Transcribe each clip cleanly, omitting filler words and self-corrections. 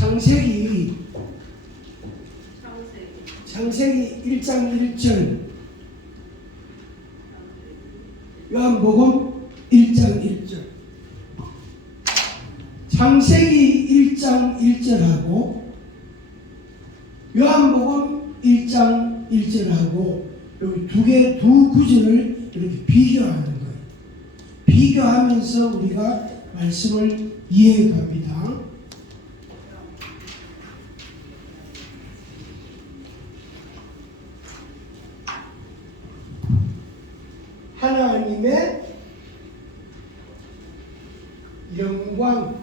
창세기 1장 1절, 요한복음 1장 1절. 창세기 1장 1절하고 요한복음 1장 1절하고 여기 두 구절을 이렇게 비교하는 거예요. 비교하면서 우리가 말씀을 이해해 갑니다. 하나님의 영광,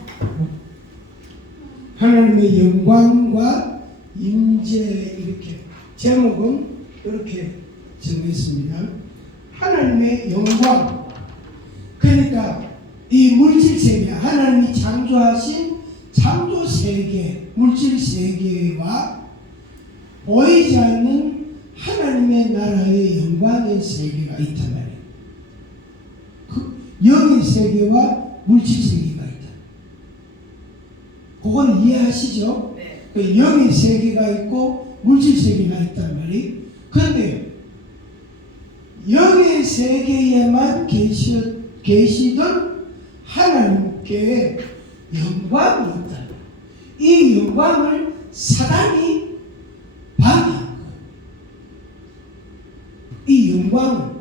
하나님의 영광과 임재, 이렇게 제목은 이렇게 정했습니다. 하나님의 영광, 그러니까 이 물질 세계, 하나님이 창조하신 창조 세계, 물질 세계와 보이지 않는 하나님의 나라의 영광의 세계가 있단 말이에요. 그 영의 세계와 물질 세계가 있다. 그건 이해하시죠? 네. 그 영의 세계가 있고 물질 세계가 있단 말이에요. 그런데 영의 세계에만 계시던 하나님께 영광이 있다. 이 영광을 사단이 방해한 거예요. 이 영광을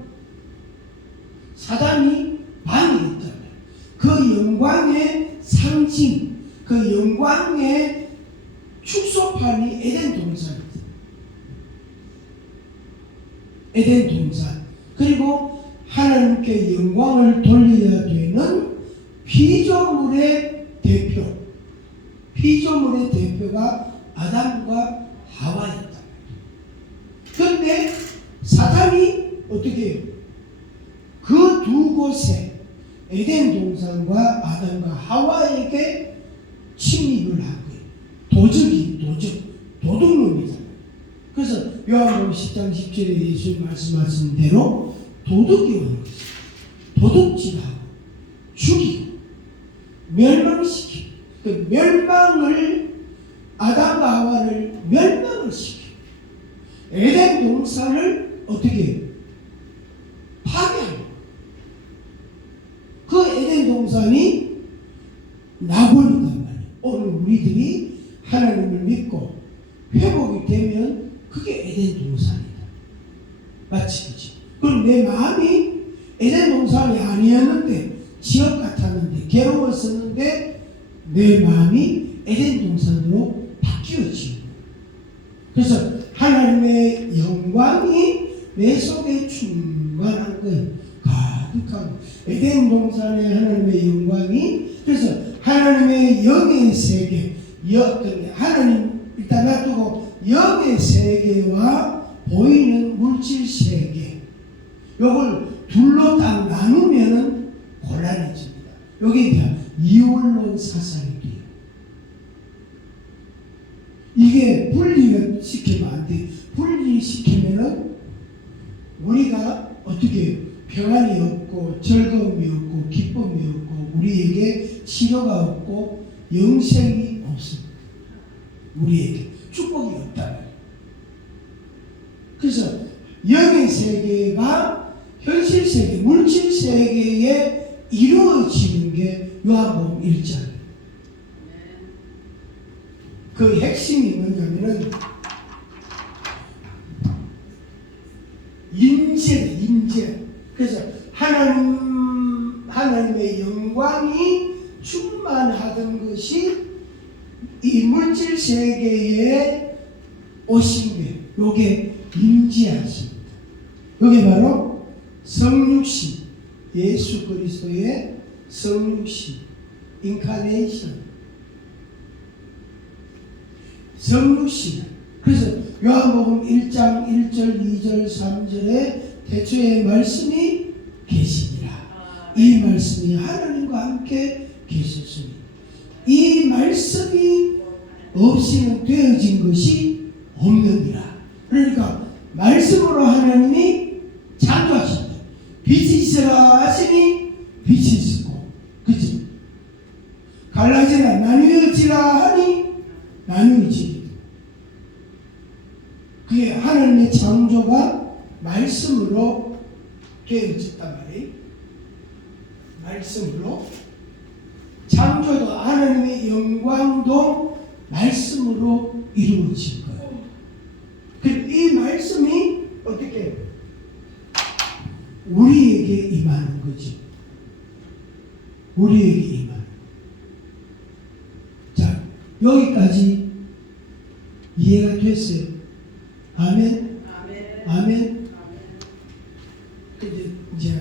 사단이 방해했다. 그 영광의 상징, 그 영광의 축소판이 에덴 동산입니다. 에덴 동산. 그리고 하나님께 영광을 돌려야 되는 피조물의 대표, 피조물의 대표가 아담과 하와였다. 그런데 사단이 어떻게 해요? 그 두 곳에 에덴 동산과 아담과 하와에게 침입을 한 거예요. 도둑놈이잖아요. 그래서 요한복음 10장 10절에 예수님 말씀하신 대로 도둑이 오는 것이죠. 도둑질하고 죽이고 멸망시키고, 그 멸망을, 아담과 하와를 멸망을 시키고 에덴 동산을 어떻게 해요? 파괴하는. 그 에덴 동산이 낙원이단 말이에요. 오늘 우리들이 하나님을 믿고 회복이 되면 그게 에덴 동산이다. 마치 그죠? 그럼 내 마음이 에덴 동산이 아니었는데, 지역 같았는데, 괴로웠었는데 내 마음이 에덴 동산으로 바뀌어지고, 그래서 하나님의 영광이 내 속에 충만한 거예요. 가득한 에덴 동산의 하나님의 영광이. 그래서 하나님의 영의 세계, 하나님 일단 놔두고 영의 세계와 보이는 물질 세계, 요걸 둘로 딱 나누면은 곤란해집니다. 여기에 대한 이원론 사상이 돼요. 이게 분리를 시키면 안 돼. 분리시키면은 우리가 어떻게 평안이 없고 즐거움이 없고 기쁨이 없고 우리에게 치료가 없고 영생이 없습니다. 우리에게 축복이 없다. 그래서 영의 세계가 현실 세계, 물질 세계에 이루어지는 게 요한복음 1장. 그 핵심이 뭐냐면은 임재. 그래서 하나님의 영광이 충만하던 것이 이 물질 세계에 오신 게, 요게 임재하십니다. 요게 바로 성육신, 예수 그리스도의 성육신, 인카네이션, 성육신. 그래서 요한복음 1장 1절 2절 3절에 태초에 말씀이 계시니라. 이 말씀이 하나님과 함께 계셨으니 이 말씀이 없이는 되어진 것이 없느니라. 그러니까 말씀으로 하나님이 창조하신다. 빛이 있으라 하시니 빛이 있었고, 그치? 갈라지라 나뉘어지라 하니 나누어지게 돼. 그게 하나님의 창조가 말씀으로 되어졌단 말이에요. 말씀으로. 창조도 하나님의 영광도 말씀으로 이루어진 거예요. 이 말씀이 어떻게 우리에게 임하는 거지. 우리에게 임하는. 자, 여기까지 이해가 됐어요. 아멘. 아멘. 이제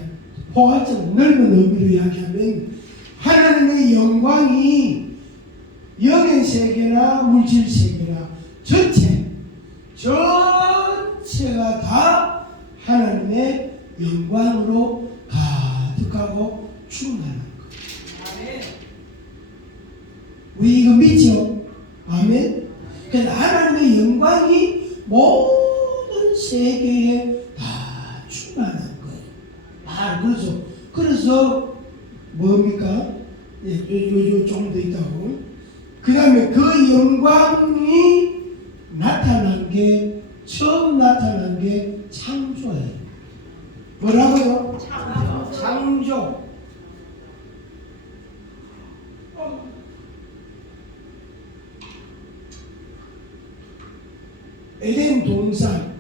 포괄적 넓은 의미로 이야기하면 하나님의 영광이 영의 세계나 물질 세계나 전체가 다 하나님의 영광으로 가득하고 충만한 거예요. 우리 이거 믿죠? 아멘. 그래서 하나님의 영광이 모든 세계에 다 충만한 거예요. 그래서 뭡니까? 요 좀 더 있다고. 그 다음에 그 영광이 처음 나타난 게 창조예요. 뭐라고요? 창조. 에덴 동산.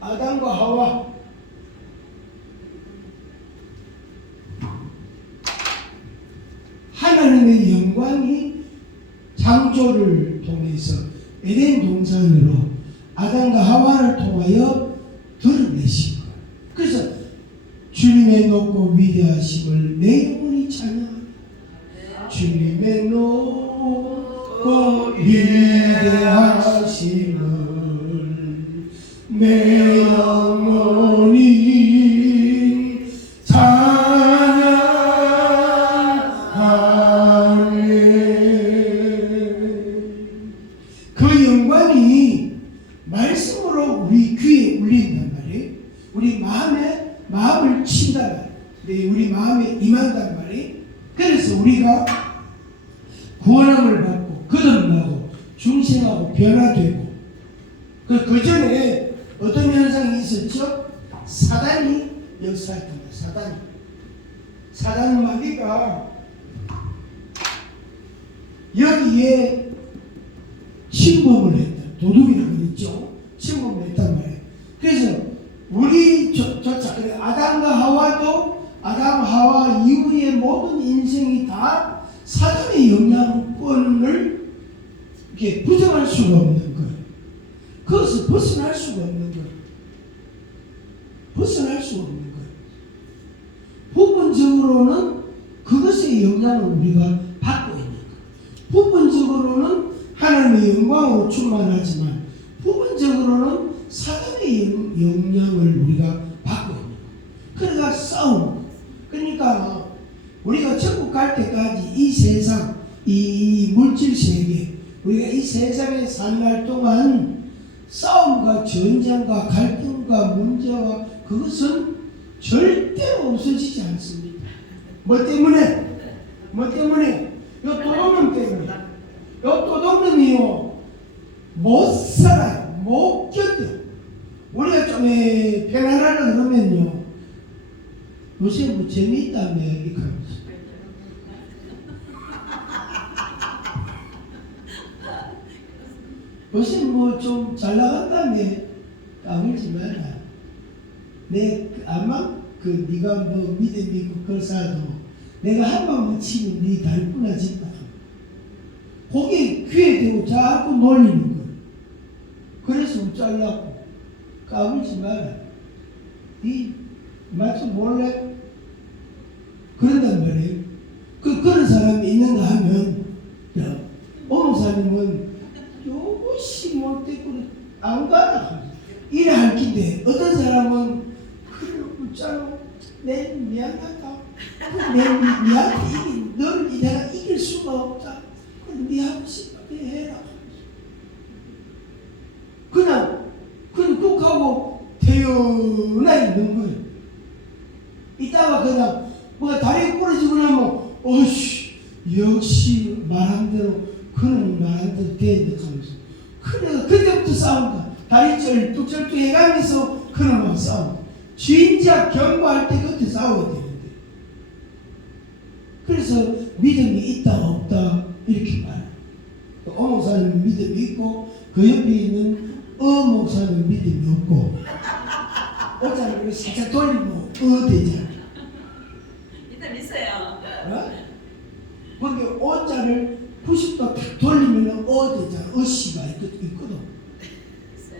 아담과 하와. 하나님의 영광이 창조를 통해서 에덴 동산으로 아담과 하와를 통하여 드러내신 거예요. 그래서 주님의 높고 위대하심을 내 영혼이 찬양하며 주님의 높고 위대하심을 내 영혼이 그 영광이 말씀으로 우리 귀에 울린단 말이에요. 우리 마음을 친단 말이에요. 우리 마음에 임한단 말이에요. 그래서 우리가 구원함을 받고 거듭나고 중생하고 변화되고 그 전에 어떤 현상이 있었죠? 사단이 역사했던 거예요. 사단 마귀가 여기에 침범을 했다. 도둑이라고 그랬죠. 침범을 했단 말이에요. 그래서 우리 아담과 하와도 아담 하와 이후의 모든 인생이 다 사단의 영향권을 이렇게 부정할 수가 없는 거예요. 그것을 벗어날 수가 없는 거예요. 벗어날 수 없는 거예요. 부분적으로는 그것의 영향을 우리가 받고 있는 거예요. 부분적으로는 하나님의 영광으로 충만하지만 부분적으로는 사단의 영향을 우리가 받고 있는 거예요. 그러니까 싸움. 그러니까 우리가 천국 갈 때까지 이 세상, 이 물질 세계, 우리가 이 세상에 산 날 동안 싸움과 전쟁과 갈등과 문제와 그것은 절대로 없어지지 않습니다. 뭐 때문에? 요 도둑놈 때문에. 요 도둑놈이요 못 살아요. 못 견뎌. 우리가 좀 편안하려 그러면요 요새 뭐 재미있다며 이렇게 하면서 요새 뭐 좀 잘 나간다며 까불지 마라. 아마 네가 뭐 믿음 있고 그럴사도 내가 한 번만 치면 네 다리 부러진다. 거기에 귀에 대고 자꾸 놀리는 거야. 그래서 웃자려고 까불지 마라. 네 맞좀 몰래? 그런단 말이에요. 그런 사람이 있는가 하면 어묵사님은 요것이 못되고 안 가라. 이래 할 긴데 어떤 사람은 그래 웃자로 내 미안하다. 미안해. 너를 내가 이길 수가 없다. 미안하고 싶게 해라. 그냥 꾹하고 태어나 있는 거예요. 이따가 그냥 뭐 다리 부러지고 나면 어이씨 역시 말한 대로 그는 말한 대로 된다 하면서 그래가 그때부터 싸운다. 다리 쩔뚝쩔뚝 해가면서 그놈하고 싸운다. 주인자 경고할 때 그때 싸워야 되는데 그래서 믿음이 있다 없다 이렇게 말해요. 오 목사님은 믿음이 있고 그 옆에 있는 목사님은 믿음이 없고 어쩌면 살짝 돌리면 되잖아. 믿음 있어요. 근데 어자를 90도 탁 돌리면 되잖아. 어씨가 있거든.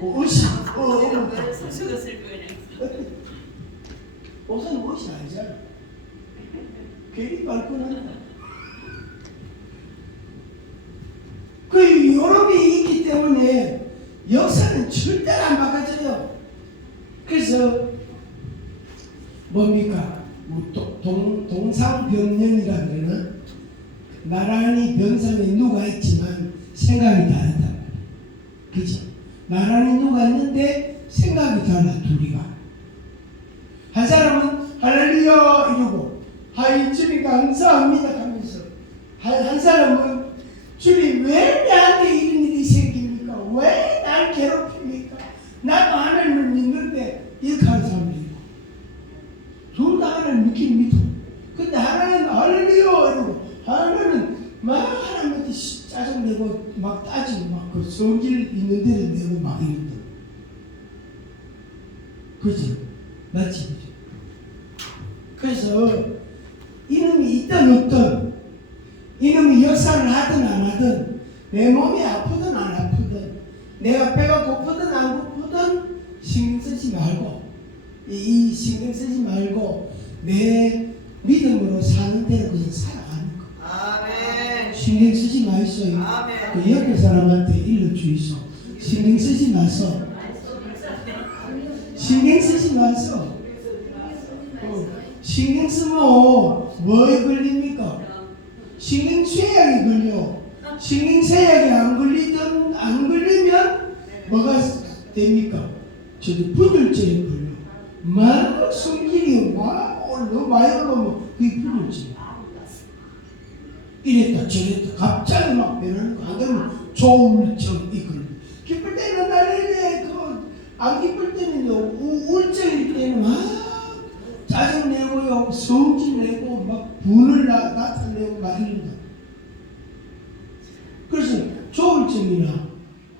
어씨 죽었을 거예요. 목사님 어씨 알잖아. 괜히 말고는 그 요놈이 있기 때문에 역사는 절대로 안 바꿔져요. 그래서 뭡니까? 동상병령이라 그러나 나란히 병상에 누가 있지만 생각이 다르다. 그죠? 나란히 누가 있는데 생각이 달라 둘이가. 한 사람은 할렐루야 이러고 하이 주님 감사합니다 하면서 한 사람은 주님 왜 나한테 이런 일이 생깁니까? 왜 날 괴롭힙니까? 나도 하나님을 믿는데 이렇게 하는 사람이 있고 둘 다 하나님 믿긴 믿어. 근데 하나는 할렐루야 이러고 하나는 막 하나님한테 짜증내고 막 따지고 막 그 성질 있는 데를 내고 막 이런다. 그죠? 맞지? 그죠? 그래서 이놈이 있든 없든 이놈이 역사를 하든 안 하든 내 몸이 아프든 안 아프든 내가 배가 고프든 안 고프든 신경 쓰지 말고 이 신경 쓰지 말고 내 믿음으로 사는 대로 그냥 살아가는 거. 아멘. 신경 쓰지 마이소. 아멘. 그 옆에 사람한테 일러주이소. 신경 쓰지 마소. 신경 쓰지 마소. 신경 쓰면 뭐에 걸립니까? 신경 쇠약이 걸려. 신경 쇠약이 안 걸리든 안 걸리면 뭐가 됩니까? 저도 분열증이 걸려. 막 성질이 너무 많이 올라오면 그게 분열증. 이랬다 저랬다 갑자기 막 변하는 거. 안 그러면 조울증이 걸려. 기쁠 때는 날리네. 안 기쁠 때는요. 우울증일 때는 짜증내고요, 성질내고, 막 분을 나타내고 막 이런다. 그래서 조울증이나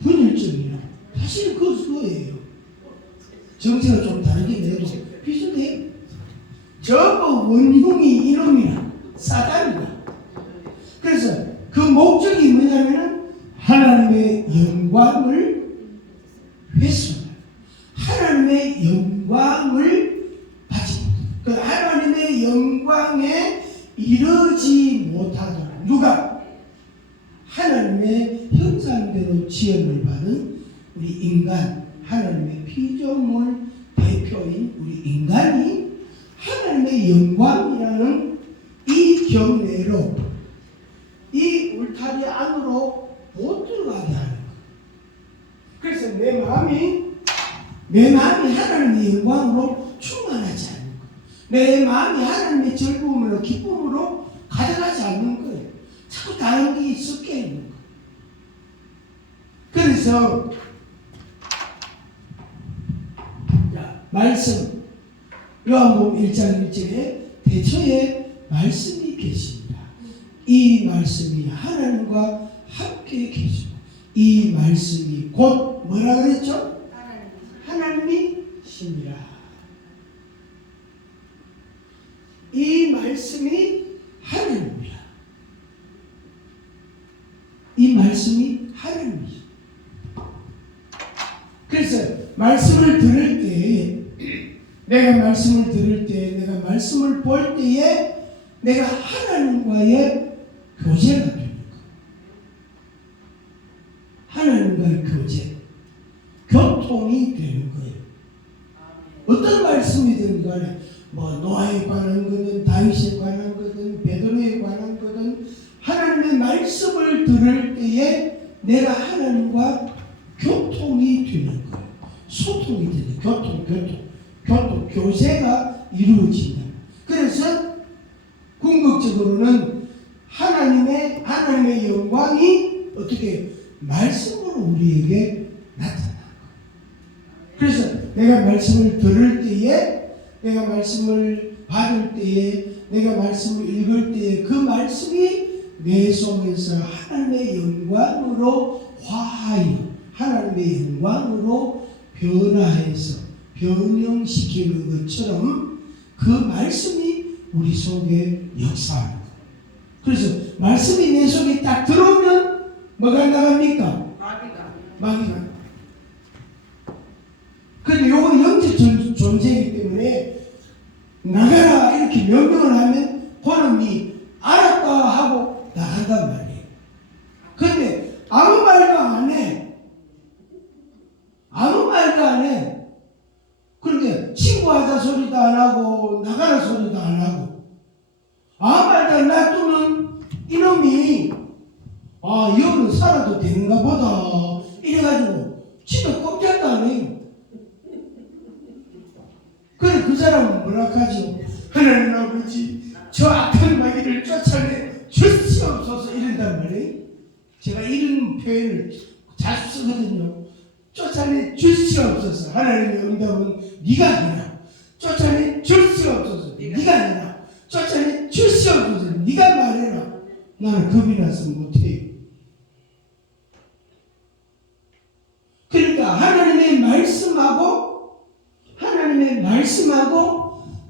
분열증이나 사실 그거예요. 정체가 좀 다르긴 해도 비슷해요. 저거 원흉이 이놈이야. 사단이다. 그래서 그 목적이 뭐냐면은 하나님의 영광을 회수하는 하나님의 영광을 받지 못하는 그 하나님의 영광에 이르지 못하도록 누가? 하나님의 형상대로 지음을 받은 우리 인간 하나님의 피조물 대표인 우리 인간이 하나님의 영광이라는 이 경내로 이 울타리 안으로 못 들어가게 하는 것. 그래서 내 마음이 하나님의 영광으로 충만하지 않는 것. 내 마음이 하나님의 즐거움으로 기쁨으로 가져가지 않는 거예요. 자꾸 다른 게 섞여 있는 거예요. 그래서 말씀 요한복음 1장 1절에 대초에 말씀이 계십니다. 이 말씀이 하나님과 함께 계시고 이 말씀이 곧 뭐라 그랬죠? 하나님이십니다. 이 말씀이 하나님입니다. 이 말씀이 하나님이십니다. 그래서 말씀을 들을 때 내가 말씀을 들을 때 내가 말씀을 볼 때에 내가 하나님과의 교제가 되는 거예요. 하나님과의 교제, 교통이 되는 거예요. 어떤 말씀이든 간에 뭐 노아에 관한 거든 다윗에 관한 거든 베드로에 관한 거든 하나님의 말씀을 들을 때에 내가 하나님과 교통이 되는 거예요. 소통이 되는 교통, 교제가 이루어진다. 그래서 궁극적으로는 하나님 하나님의 영광이 어떻게 말씀으로 우리에게 나타나. 그래서 내가 말씀을 들을 때에, 내가 말씀을 받을 때에, 내가 말씀을 읽을 때에 그 말씀이 내 속에서 하나님의 영광으로 화하여 하나님의 영광으로 변화해서 변형시키는 것처럼 그 말씀이 우리 속에 역사하는 거예요. 그래서 말씀이 내 속에 딱 들어오면 뭐가 나갑니까? 마귀가. 그런데 요건 영적 존재이기 때문에 나가라 이렇게 명령을 하면 그놈이 알았다 하고 나간단 말이에요. 그런데 아무 말도 안 해. 아무 말도 안 해. 그런데 친구하자 소리도 안 하고 나가라 소리도 안 하고 아무 말도 안 놔두면 이놈이 여는 살아도 되는가 보다 이래가지고 집에 꼽혔다 안 해요. 그래 그 사람은 뭐라 하죠? 하나님 아버지 저 악한 마귀를 쫓아내 주시옵소서 이런단 말이에요. 제가 이런 표현을 자주 쓰거든요. 쫓아내 주시옵소서. 하나님의 응답은 네가 아니라 쫓아내 주시옵소서. 네가 아니라 쫓아내 주시옵소서. 네가 말해라. 나는 겁이 나서 못해요. 그러니까 하나님의 말씀하고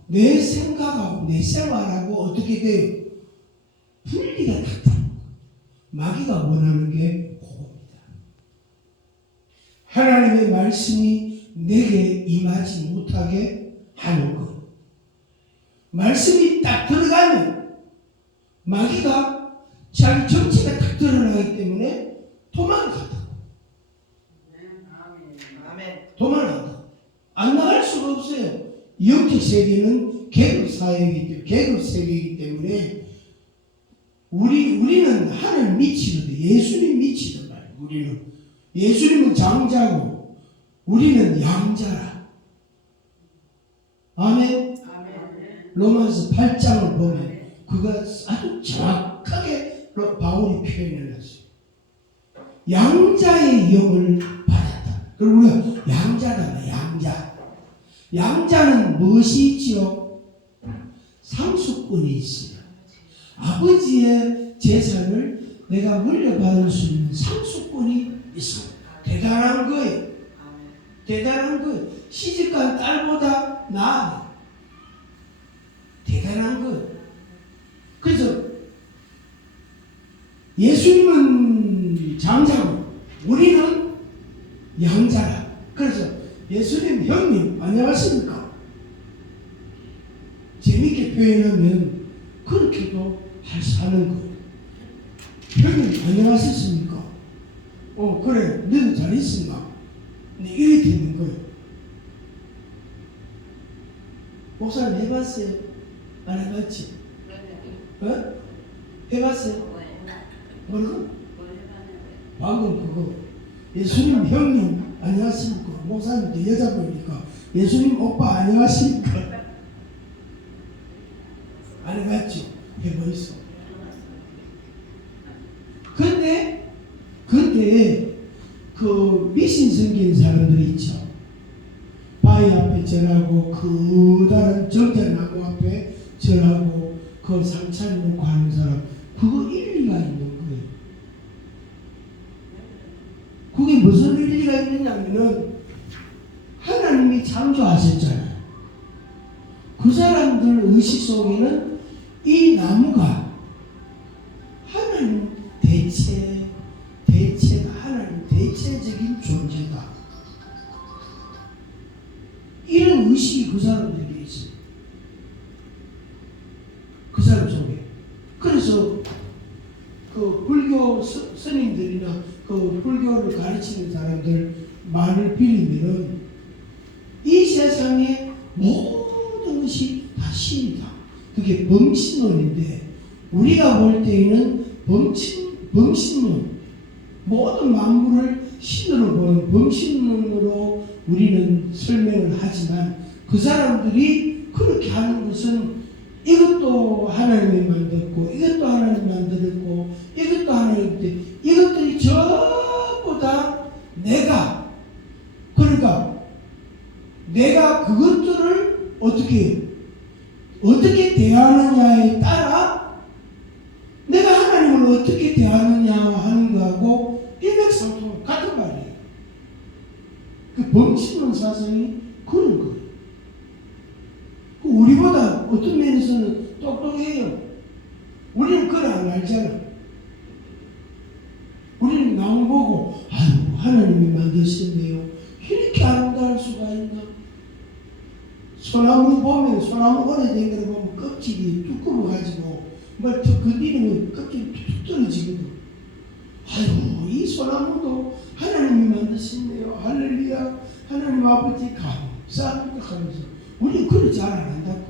내 생각하고 내 생활하고 어떻게 돼요? 분리가 딱 돼요. 마귀가 원하는 게 그겁니다. 하나님의 말씀이 내게 임하지 못하게 하는 것. 말씀이 딱 들어가면 마귀가 자기 정체가 딱 드러나기 때문에 도망간다. 도망간다. 안 나갈 수가 없어요. 영적 세계는 계급 사회이기 때문에, 계급 세계이기 때문에 우리는 하나님 미치거든. 예수님 미치단 말이에요. 우리는 예수님은 장자고 우리는 양자라. 아멘. 로마서 8장을 보면 그가 아주 정확하게 바울이 표현해놨어요. 양자의 영을 받았다. 그리고 우리가 양자다. 양자는 무엇이 있지요? 상속권이 있어요. 아버지의 재산을 내가 물려받을 수 있는 상속권이 있어. 대단한 거예요. 대단한 거예요. 시집간 딸보다 나아. 대단한 거예요. 그래서 예수님은 장자고 우리는 양자라. 그래서 예수님 형님 안녕하십니까? 재밌게 표현하면 그렇게도 할 수 하는 거예요. 형님 안녕하셨습니까? 그래 너도 잘 있습니까? 이렇게 되는 거예요. 목사님 해봤어요? 안 해봤지? 해봤어요? 뭐라고? 방금 그거 예수님 형님 안녕하십니까? 목사님도 여자분이니까 예수님 오빠 안녕하십니까? 안 해봤죠? 해보이소. 근데 그 미신 생긴 사람들이 있죠. 바위 앞에 절하고 커다란 정자나무 앞에 절하고 그 상차를 놓고 하는 사람, 그거 일리가 있는 거예요. 그게 무슨 일리가 있느냐면은 하나님이 창조하셨잖아요. 그 사람들 의식 속에는 이 나무가 하나님 하나님 대체적인 존재다. 이런 의식이 그 사람들에게 있어요. 그 사람 속에. 그래서 그 불교 스님들이나 그 불교를 가르치는 사람들 말을 빌리면은 이 세상에 모든 것이 다 신이다. 그게 범신론인데 우리가 볼 때에는 범신론, 모든 만물을 신으로 보는 범신론으로 우리는 설명을 하지만 그 사람들이 그렇게 하는 것은 이것도 하나님이 만들었고 이것도 하나님이 만들었고 이것도 하나님이 이것들이 전부 다 내가 그러니까 내가 그것들을 어떻게 대하느냐에 따라 내가 하나님을 어떻게 대하느냐 하는 거하고 일맥상통 같은 말이에요. 그 벙치는 사상이 그런 거예요. 우리보다 어떤 면에서는 똑똑해요. 우리는 그걸 안 알잖아. 우리는 나무 보고 아유 하나님이 만드셨네요. 이렇게 아름다울 수가 있나? 소나무 보면 소나무 오래된 걸 보면 껍질이 두꺼워가지고 뭘 더 건드리면 껍질이 툭툭 떨어지거든. 아유 이 소나무도 하나님이 만드셨네요. 할렐루야. 하나님 아버지 감사합니다 하면서 우리는 그걸 잘 안 한다고.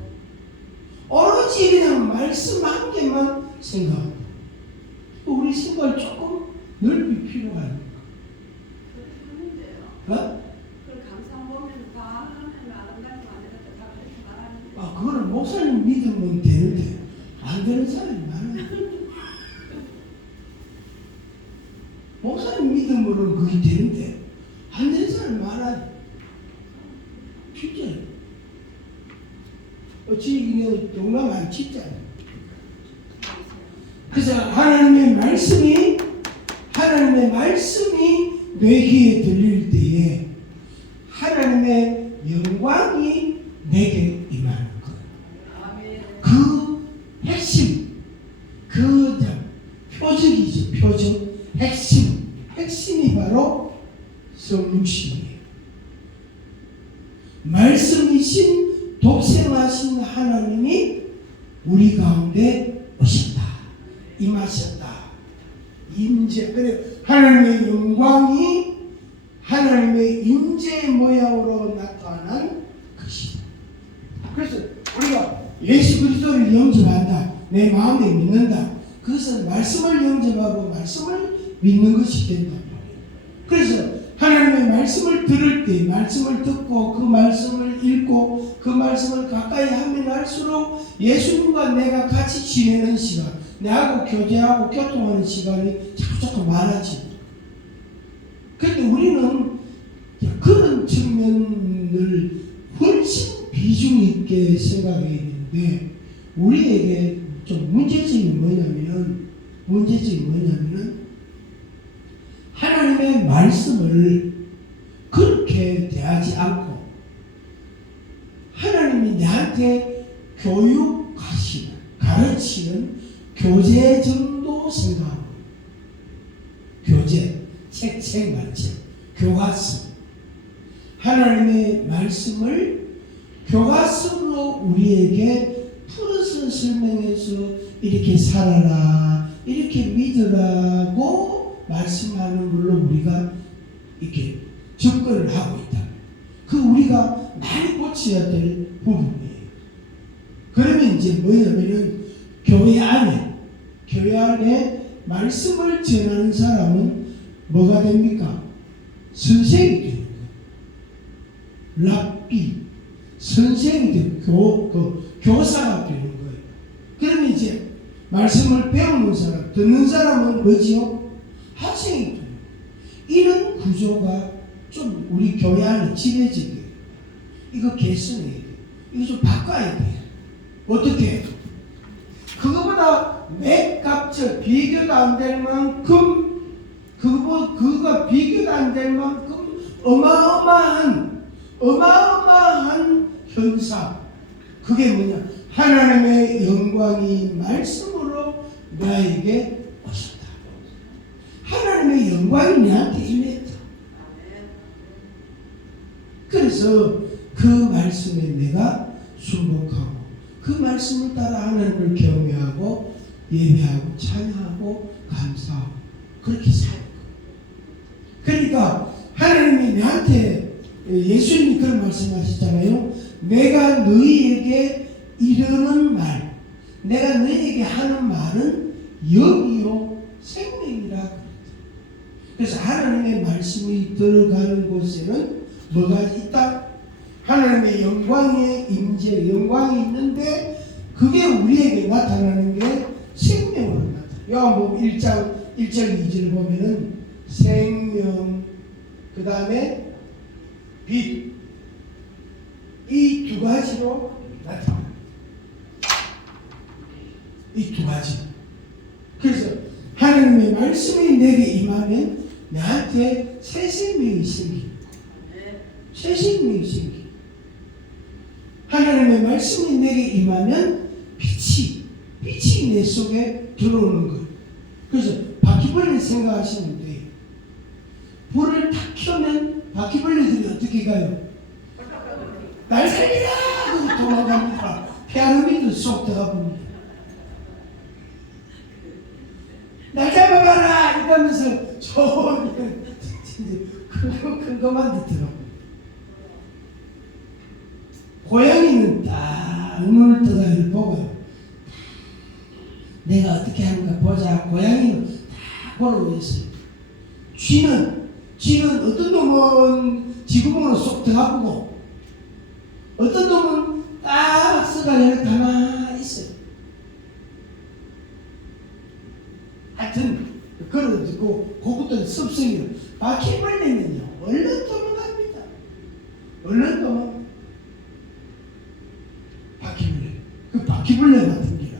오로지 그냥 말씀 한 개만 생각한다. 우리 생각을 조금 넓히 필요하니까. 하는데요. 그 감상 보면 다 하나님 아름답게 만들었다 다 그렇게 말하는데. 아 그거는 목사님 믿으면 되는데 안 되는 사람이 많아요. 목사님 믿음으로는 그게 되는데 안 되는 사람이 많아요. 진짜요. 어찌 동남 안 치잖아요. 그래서 하나님의 말씀이 내 귀에 들릴 때에 하나님의 영광이 내게 임하는 거예요. 그 핵심, 그 표적이죠. 표적, 핵심이 바로 성육신이에요. 말씀이신 독생하신 하나님이 우리 가운데 오셨다. 임하셨다. 임재. 그래 하나님의 영광이 하나님의 임재의 모양으로 나타난 것이다. 그래서 우리가 예수 그리스도를 영접한다. 내 마음에 믿는다. 그것은 말씀을 영접하고 말씀을 믿는 것이 된다. 그래서 하나님의 말씀을 들을 때 말씀을 듣고 그 말씀을 읽고 그 말씀을 가까이 하면 할수록 예수님과 내가 같이 지내는 시간, 내하고 교제하고 교통하는 시간이 자꾸 많아집니다. 그런데 우리는 그런 측면을 훨씬 비중 있게 생각해야 되는데 우리에게 좀 문제점이 뭐냐면 하나님의 말씀을 그렇게 대하지 않고 하나님이 내한테 교육하시는 가르치는 교재 정도 생각하고 교재, 책 말책, 교과서 하나님의 말씀을 교과서로 우리에게 풀어서 설명해서 이렇게 살아라 이렇게 믿으라고 말씀하는 걸로 우리가 이렇게 접근을 하고 있다. 그 우리가 많이 고쳐야 될 부분이에요. 그러면 이제 뭐냐면은 교회 안에 말씀을 전하는 사람은 뭐가 됩니까? 선생이 되는 거예요. 랍비 선생이 되고 교사가 되는 거예요. 그러면 이제 말씀을 배우는 사람, 듣는 사람은 뭐지요? 학생이 되는 거예요. 이런 구조가 좀 우리 교회 안에 지배적이에요. 이거 개선해야 돼요. 이거 좀 바꿔야 돼요. 어떻게? 그거보다 맥값저 비교도 안 될 만큼 그거가 비교도 안 될 만큼 어마어마한 현상. 그게 뭐냐? 하나님의 영광이 말씀으로 나에게 오셨다. 하나님의 영광이 내한테 임했다. 그래서 그 말씀에 내가 순복하고 그 말씀을 따라 하나님을 경외하고 예배하고 찬양하고 감사하고 그렇게 살고. 그러니까 하나님이 내한테 예수님이 그런 말씀하셨잖아요. 내가 너희에게 이르는 말, 내가 너희에게 하는 말은 영이요 생명이라. 그래서 하나님의 말씀이 들어가는 곳에는 뭐가 있다? 하나님의 영광의 임재, 영광이 있는데 그게 우리에게 나타나는 게 생명으로 나타나. 요한복음 1장 1절 2절 보면은 생명, 그 다음에 빛, 이 두 가지로 나타나. 이 두 가지. 그래서 하나님의 말씀이 내게 임하면 나한테 새 생명이 생깁니다. 새 생명이 생깁니다. 하나님의 말씀이 내게 임하면 빛이 내 속에 들어오는 거예요. 그래서 바퀴벌레 생각하시면 돼요. 불을 탁 켜면 바퀴벌레들이 어떻게 가요? 날 살리라! 하고 도망갑니다. 피아노비도 쏙 들어가 봅니다. 날 잡아봐라! 이러면서 저는 큰 것만 듣더라고요. 고양이는 딱 눈을 떠다 이를 보고요. 내가 어떻게 하는가 보자. 고양이는 다 보고 있어요. 쥐는 어떤 놈은 지구본으로 쏙 들어가보고 어떤 놈은 딱 쓰다가 가만히 있어요. 하여튼 그런 그것도 습성이에요. 바퀴벌레는요 얼른 도망갑니다. 얼른 도망. 바퀴벌레. 그 바퀴벌레 같은 기라.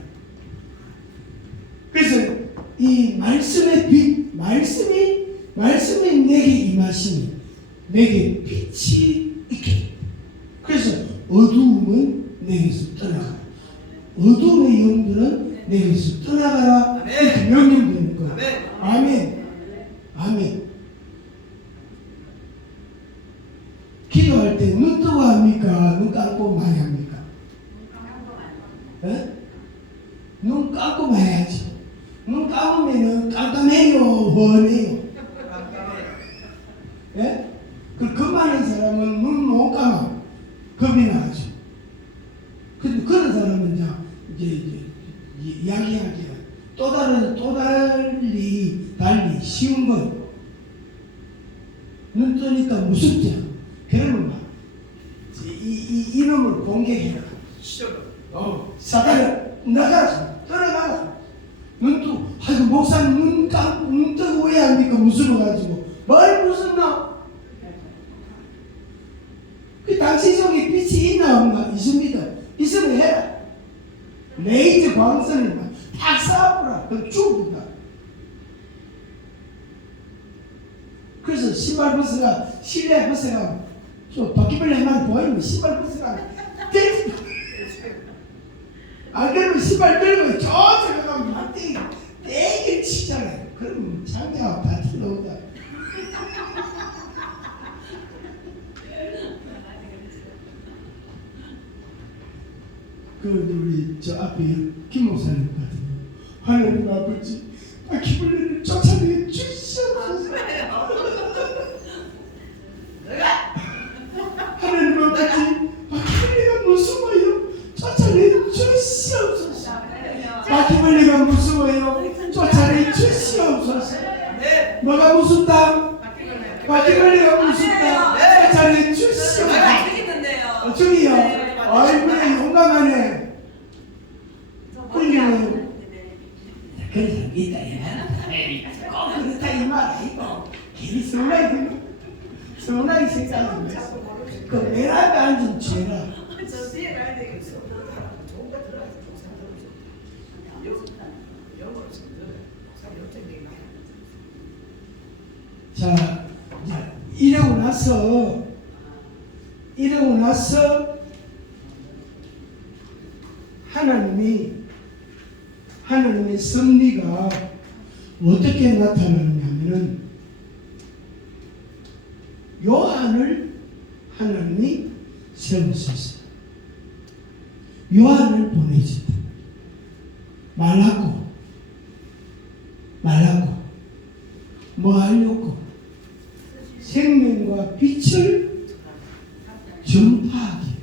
그래서 이 말씀의 빛, 말씀이 내게 임하시니 내게 빛이 있게 됩니다. 그래서 어두움은 내게서 떠나가라. 어두움의 영들은 내게서 떠나가라. 이렇게 명령되는 거예요. 아멘. 아멘. 기도할 때 눈 뜨고 합니까? 눈 감고 많이 합니까? 에? 눈 감고 해야지. 눈 감으면은 깜깜해요, 훤해요. 예? 그 많은 사람은 눈 못 감아. 겁이 나죠. 근데 그런 사람은 이제 이야기하기가 또 달리 쉬운 거예요. 눈 뜨니까 무섭죠. 그러면 막 이놈을 공격해라. 사단을 나가라. 떠나가라. 눈도 아이고 목사님 눈 뜨고 왜 합니까? 무서워가지고 뭘 무섭나? 그 당신 속에 빛이 있나 없나? 있습니다. 있으면 해라. 레이저 광선을 막 탁 쏴보라. 그럼 죽는다. 그래서 신발 벗어가 실내 벗어가 저 바퀴벌레만 보이면 신발 벗어가 안 그러면 신발 들고 저쪽에 가면 막 떼기를 치잖아요. 그러면 장애가 다 틀어오다. 우리 저 앞에 김 목사님 같은 하나님 아버지 바퀴벌레를 쫓아내 주시옵소서. 하나님 아버지 바퀴벌레가 무서워요. 쫓아내 주시옵소서. 바퀴벌레가 무서워요. 쫓아내 주시옵소서. 뭐가 무섭다? 바퀴벌레가 무섭다. 쫓아내 주시옵소서. 주기요. 아이고 용감하네. 훌륭해요. 그런 사람 있다 이 말이야. 꼭 그렇다 이 말 아니고 괜히 서운하게 생각하는 거야. 그 맨 앞에 앉은 죄라. 자, 이러고 나서 하나님의 섭리가 어떻게 나타나느냐면은 요한을 하나님이 세우셨어요. 요한을 보내셨다. 말하고 뭐 하려고? 생명과 빛을 전파하기.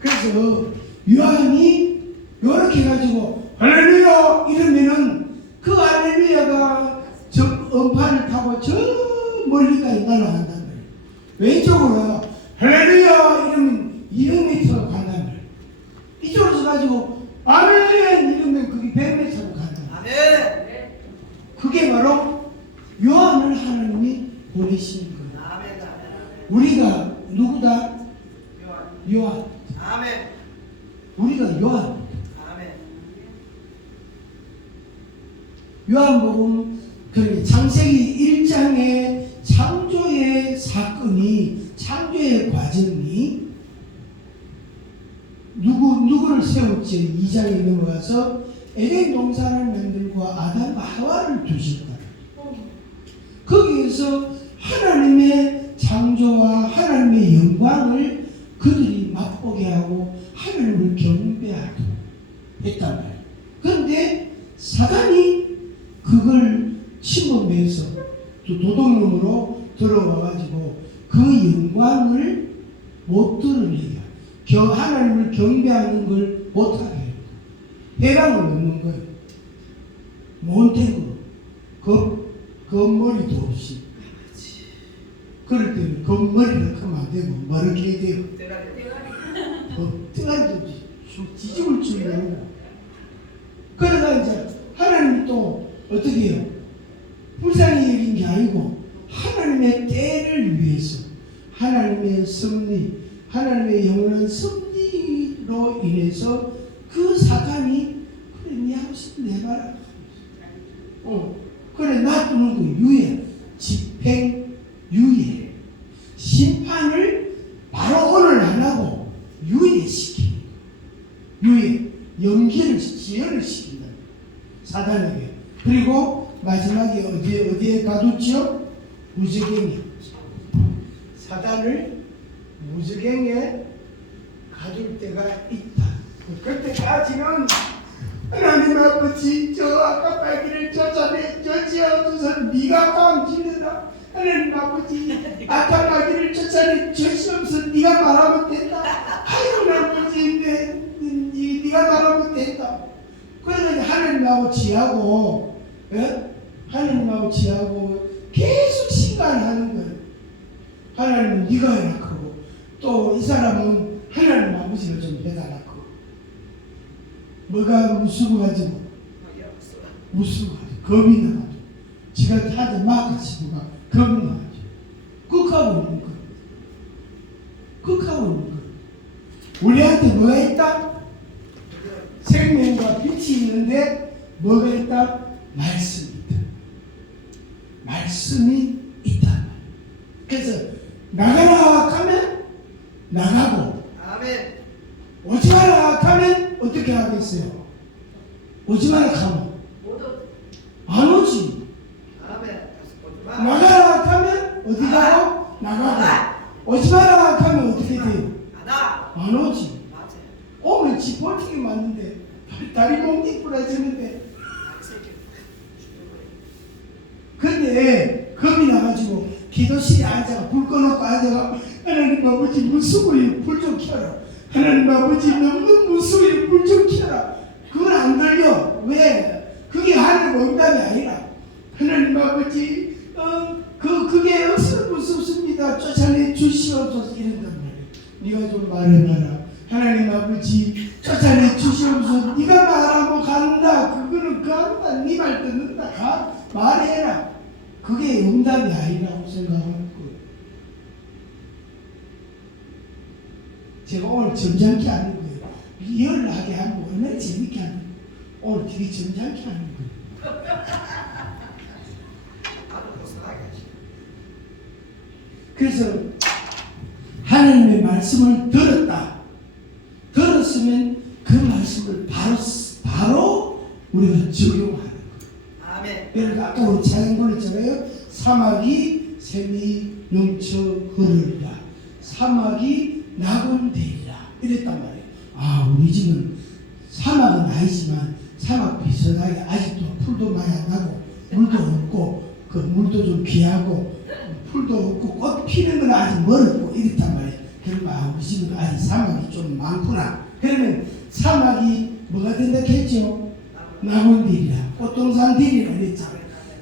그래서 요한이 이렇게 해가지고 할렐루야 이러면은 그 할렐루야가 저 음파를 타고 저 멀리까지 날아간단 말이에요. 우리가 누구다? 요한. 아멘. 우리가 요한. 아멘. 요한복음 그 창세기 1장의 창조의 사건이 창조의 과정이 누구를 세웠지? 2장에 넘어가서 에덴 동산을 만들고 아담과 하와를 두셨다. 거기에서 하나님의 창조와 하나님의 영광을 그들이 맛보게 하고 하나님을 경배하고 했단 말이에요. 그런데 사단이 그걸 침범해서 도둑놈으로 들어와가지고 그 영광을 못 드러내게 하나님을 경배하는 걸 못하게 해요. 해방을 넣는 거예요. 몬택으로 겉머리도 없이. 그럴 때는 겉머리를 하면 안 되고 머리게 해야 되고 뜨가리도 없이 뒤집을 줄 모르고. 그러다 이제 하나님이 또 어떻게 해요? 불쌍히 여긴 게 아니고 하나님의 때를 위해서 하나님의 섭리, 하나님의 영원한 섭리로 인해서 그 사탄이 그래 네 하고 싶은 내봐라. 그래 놔두는 거 유예, 집행 유예, 심판을 바로 오늘 안 하고 유예시키는 유예, 연기를 지연을 시킨다. 사단에게. 그리고 마지막에 어디에 가뒀죠? 무저갱이. 사단을 무저갱에 가둘 때가 있다. 그때까지는 하나님 아버지 저 아까 빨기를 쫓아내주셔서 네가 감지되라. 하나님 아버지 아까 빨기를 쫓아내주셔서 네가 말하면 된다. 하나님 아버지 네가 말하면 된다. 그래서 하나님하고 지하고 하나님하고 지하고 계속 신간하는 거예요. 하나님은 네가 해라 하고 또 이 사람은 하나님 아버지를 좀 해달라 하고 뭐가 무수부가지고 무수부가지고 겁이 나가지고 지가 하자 막아치고가 겁이 나가지고 극하고 있는 거예요. 극하고 있는 거예요. 우리한테 뭐가 있다? 생명과 빛이 있는데 뭐가 있다? 말씀이 있다. 말씀이 있다. 그래서 나가라 하면 나가고 아멘. 오지 마라 하면 어떻게 하겠어요? 오지 마라 하면 안 오지. 아멘. 나가라 하면 어디 가고? 나가고. 오지 마라 하면 어떻게 돼요? 안 오지. 오면 지 버티기 맞는데 다리 몸이 부러지는데 근데 겁이 나가지고 기도실에 앉아가 불 꺼놓고 앉아가 하나님 아버지 무수고에 불 좀 켜라. 하나님 아버지 너무 무수고에 불 좀 켜라. 그건 안 들려. 왜? 그게 하나님 응답이 아니라 하나님 아버지 그게 없으면 무섭습니다. 쫓아내 주시옵소서 이런단 말이에요. 네가 좀 말해봐라. 하나님 아버지 쫓아내 주시옵소서. 네가 말하고 간다. 그거는 간다. 네 말 듣는다. 가 말해라. 그게 응답이 아니라고 생각하는 거예요. 제가 오늘 점잖게 하는 거예요. 리얼하게 하고 얼마나 재밌게 하는 거예요. 오늘 되게 점잖게 하는 거예요. 그래서 하나님의 말씀을 들었으면 그 말씀을 바로 우리가 적용하는 거예요. 아멘. 그래서 아까 우리 찬양 불렀잖아요. 사막이 샘이 넘쳐 흐르리라. 사막이 낙원되리라. 이랬단 말이에요. 아, 우리 집은 사막은 아니지만 사막 비슷하게 아직도 풀도 많이 안 나고 물도 없고 그 물도 좀 귀하고 풀도 없고 꽃 피는 건 아직 멀었고 이랬단 말이에요. 그러면 아, 우리 집은 아직 사막이 좀 많구나. 그러면 사막이 뭐가 된다 했죠? 낙원되리라. 꽃동산 되리라 그랬잖아요.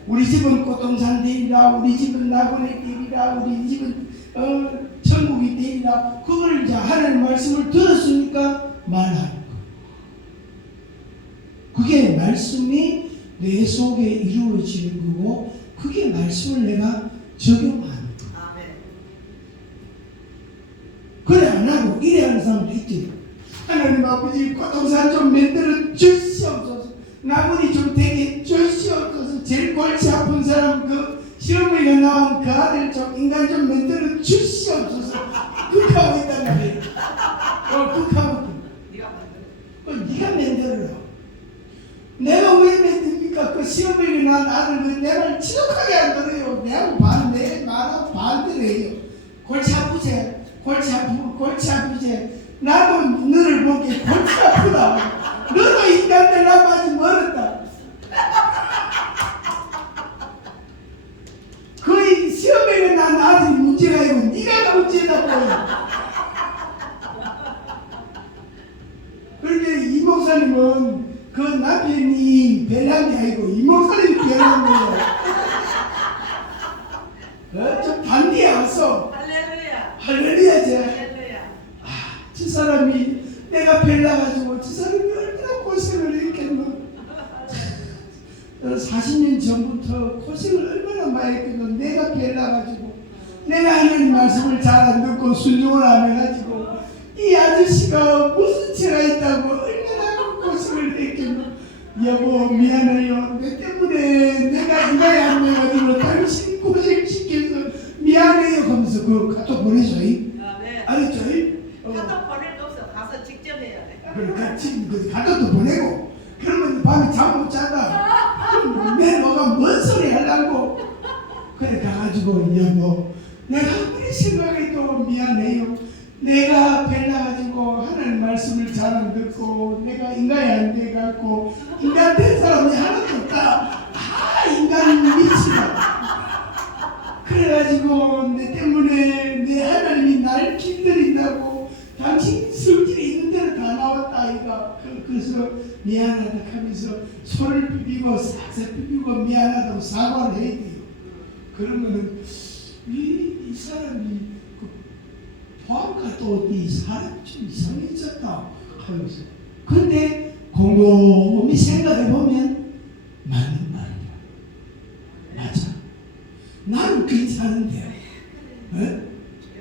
우리 집은 꽃동산 되리라. 우리 집은 낙원의 되리라. 우리 집은 천국이 되리라. 그걸 이제 하나님 말씀을 들었으니까 말하는 거예요. 그게 말씀이 내 속에 이루어지는 거고 그게 말씀을 내가 적용하는 거예요. 아멘. 이래 하는 사람도 있지. 하나님 아버지 고통산 좀 만들어 주시옵소서. 나무니 좀 되게 주시옵소서. 제일 골치 아픈 사람 그 시어머니가 나온 그 아들 좀 인간 좀 만들어 주시옵소서. 극하고 있단 말이에요. 극하고 네가 만든. 네가 만들어라. 내가 왜 만듭니까? 그 시어머니가 낳은 아들 내 말 지독하게 안 들어요. 내 말하고 반대로 해요. 골치 아프지? 골치 아프지? 나도 너를 보기에 골치 아프다. 너도 인간들 나고 아직 멀었다. 그 시어머니가 낳은 아들이 문제가 아니고 네가 문제다 보여. 그런데 이 목사님은 그 남편이 별남이 아니고 이 목사님이 별남이에요. 좀 반대에 왔어. 할렐루야. 할렐루야지. 할렐루야. 저 사람이 내가 별나가지고 저 사람이 얼마나 고생을 했겠노. 40년 전부터 고생을 얼마나 많이 했겠노. 내가 별나가지고 내가 하는 말씀을 잘 안 듣고 순종을 안 해가지고 이 아저씨가 무슨 죄가 있다고 얼마나 고생을 했겠노. 여보 미안해요. 내 때문에 내가 이마에 안 내가지고 당신 고생시켜서 미안해요 하면서 그 카톡 보내줘. 네. 알았죠? 카톡 보낼 거 없어. 가서 직접 해야 돼. 그래 같이 그 카톡도 보내고 그러면 밤에 잠 못 자다. 내 너가 뭔 소리 하려고. 그래 가가지고 여보 내가 아무리 생각해도 미안해요. 내가 벨나가지고 하나님 말씀을 잘 안 듣고 내가 인간이 안 돼갖고 인간 된 사람이 하나도 없다. 인간 미치다. 그래가지고 내 때문에 내 하나님이 나를 길들인다고 당신 성질이 있는 대로 다 나왔다 아이가. 그래서 미안하다 하면서 손을 비비고 싹싹 비비고 미안하다고 사과를 해야 돼요. 그러면은 이 사람이 보아까 또 이 사람이 좀 이상해졌다 하면서. 근데 곰곰이 생각해보면 맞는 말이야. 맞아. 나는 괜찮은데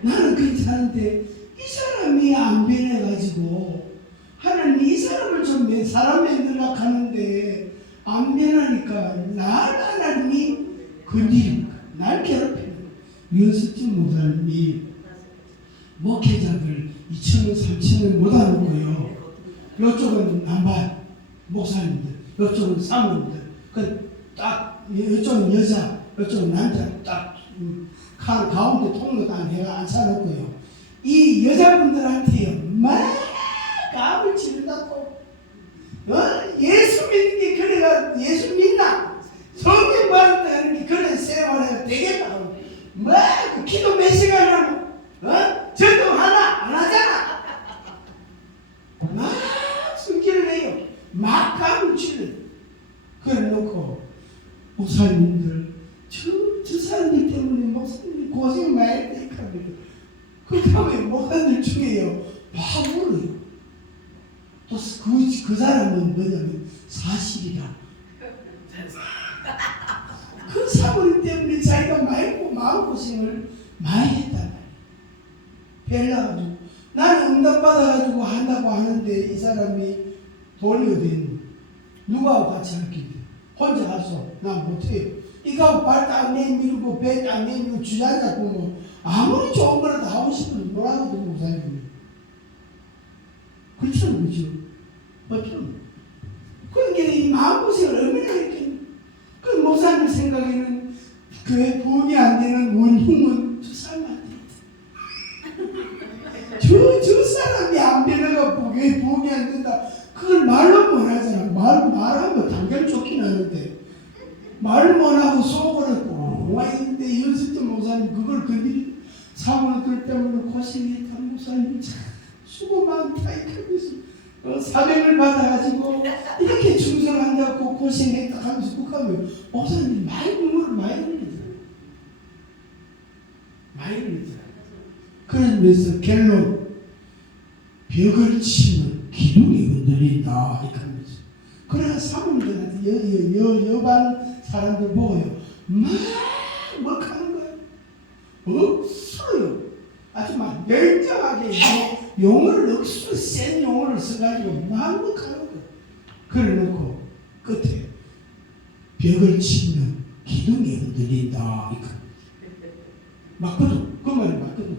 나는 괜찮은데 이 사람이 안 변해가지고 하나님 이 사람을 좀 사람 만들려고 하는데 안 변하니까 날 하나님이 건드리는 거야. 날 괴롭히는 거야. 윤석진 목사님이 목회자들 2층은 3층은 못하는 거예요. 이쪽은 남반 목사님들, 이쪽은 사모님들. 딱 이쪽은 여자, 이쪽은 남자. 딱 가운데 통로 딱 해가 앉혀놓고요. 이 여자분들한테요 막 까불 치른다고. 예수 믿는 게 그래가 예수 믿나? 성경 받았다는 게 그래 생활해가 되겠다. 막 기도 몇 시간 하고 전도 하나 안 하잖아. 막 숨기를 해요. 막 까불 치는. 그래 놓고 목사님들 저 사람들 때문에 목사님이 고생 많이 했다니까. 그 다음에 목사님들 중에요 막 울어요. 또 그 사람은 뭐냐면 사실이다. 그 사모님 때문에 자기가 마음고생을 많이 했단 말이야. 벨나가지고 나는 응답받아가지고 한다고 하는데 이 사람이 돈이 어디 있니? 누구하고 같이 할 건데 혼자 가서 난 못해요. 이거 발 딱 내밀고 배 딱 내밀고 주저앉아 보면 아무리 좋은 거라도 하고 싶으면 뭐라거든 목사님이. 그렇죠 그렇죠. 어쩜 그러니까 이 마음고생을 얼마나 했겠니. 그 목사님 생각에는 교회 부흥이 안 되는 원흉은 저 사람한테 저 사람이 안 변해가 교회 부흥이 안 된다. 그걸 말로 못 하잖아. 말하면 당장 좋긴 하는데 말을 못 하고 속으로 와 있는데 윤석진 목사님 그걸 건드리 사모들 때문에 고생했다. 목사님 참 수고 많다 이러면서 사명을 받아가지고 이렇게 충성한다고 고생했다 하면서 국하면 목사님 많이 눈물을 많이 흘리더라. 많이 흘리더라. 그러면서 결론 벽을 치면 기둥이 흔들린다 이렇게 하면서. 그래서 사모님들한테 여반 사람들 보고요 막 하는 거야. 없어요. 아주 막 멸정하게 용어를 억수로 센 용어를 써가지고 완벽하는 거예요. 그래놓고 끝에 벽을 치면 기둥이 흔들린다. 맞거든. 그 말이 맞거든.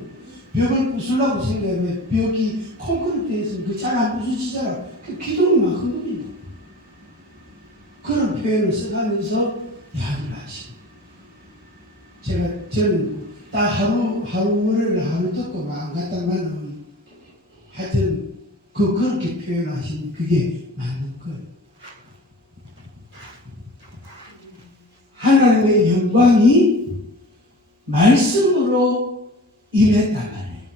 벽을 부수려고 생각하면 벽이 콘크리트에서 그 잘 안 부수지잖아. 그 기둥이 막 흔들린다. 그런 표현을 써가면서 이야기를 하시고 저는 딱 하루를 하루 듣고 마음 갖다만 하여튼 그렇게 표현하시는 그게 맞는 거예요. 하나님의 영광이 말씀으로 임했단 말이에요.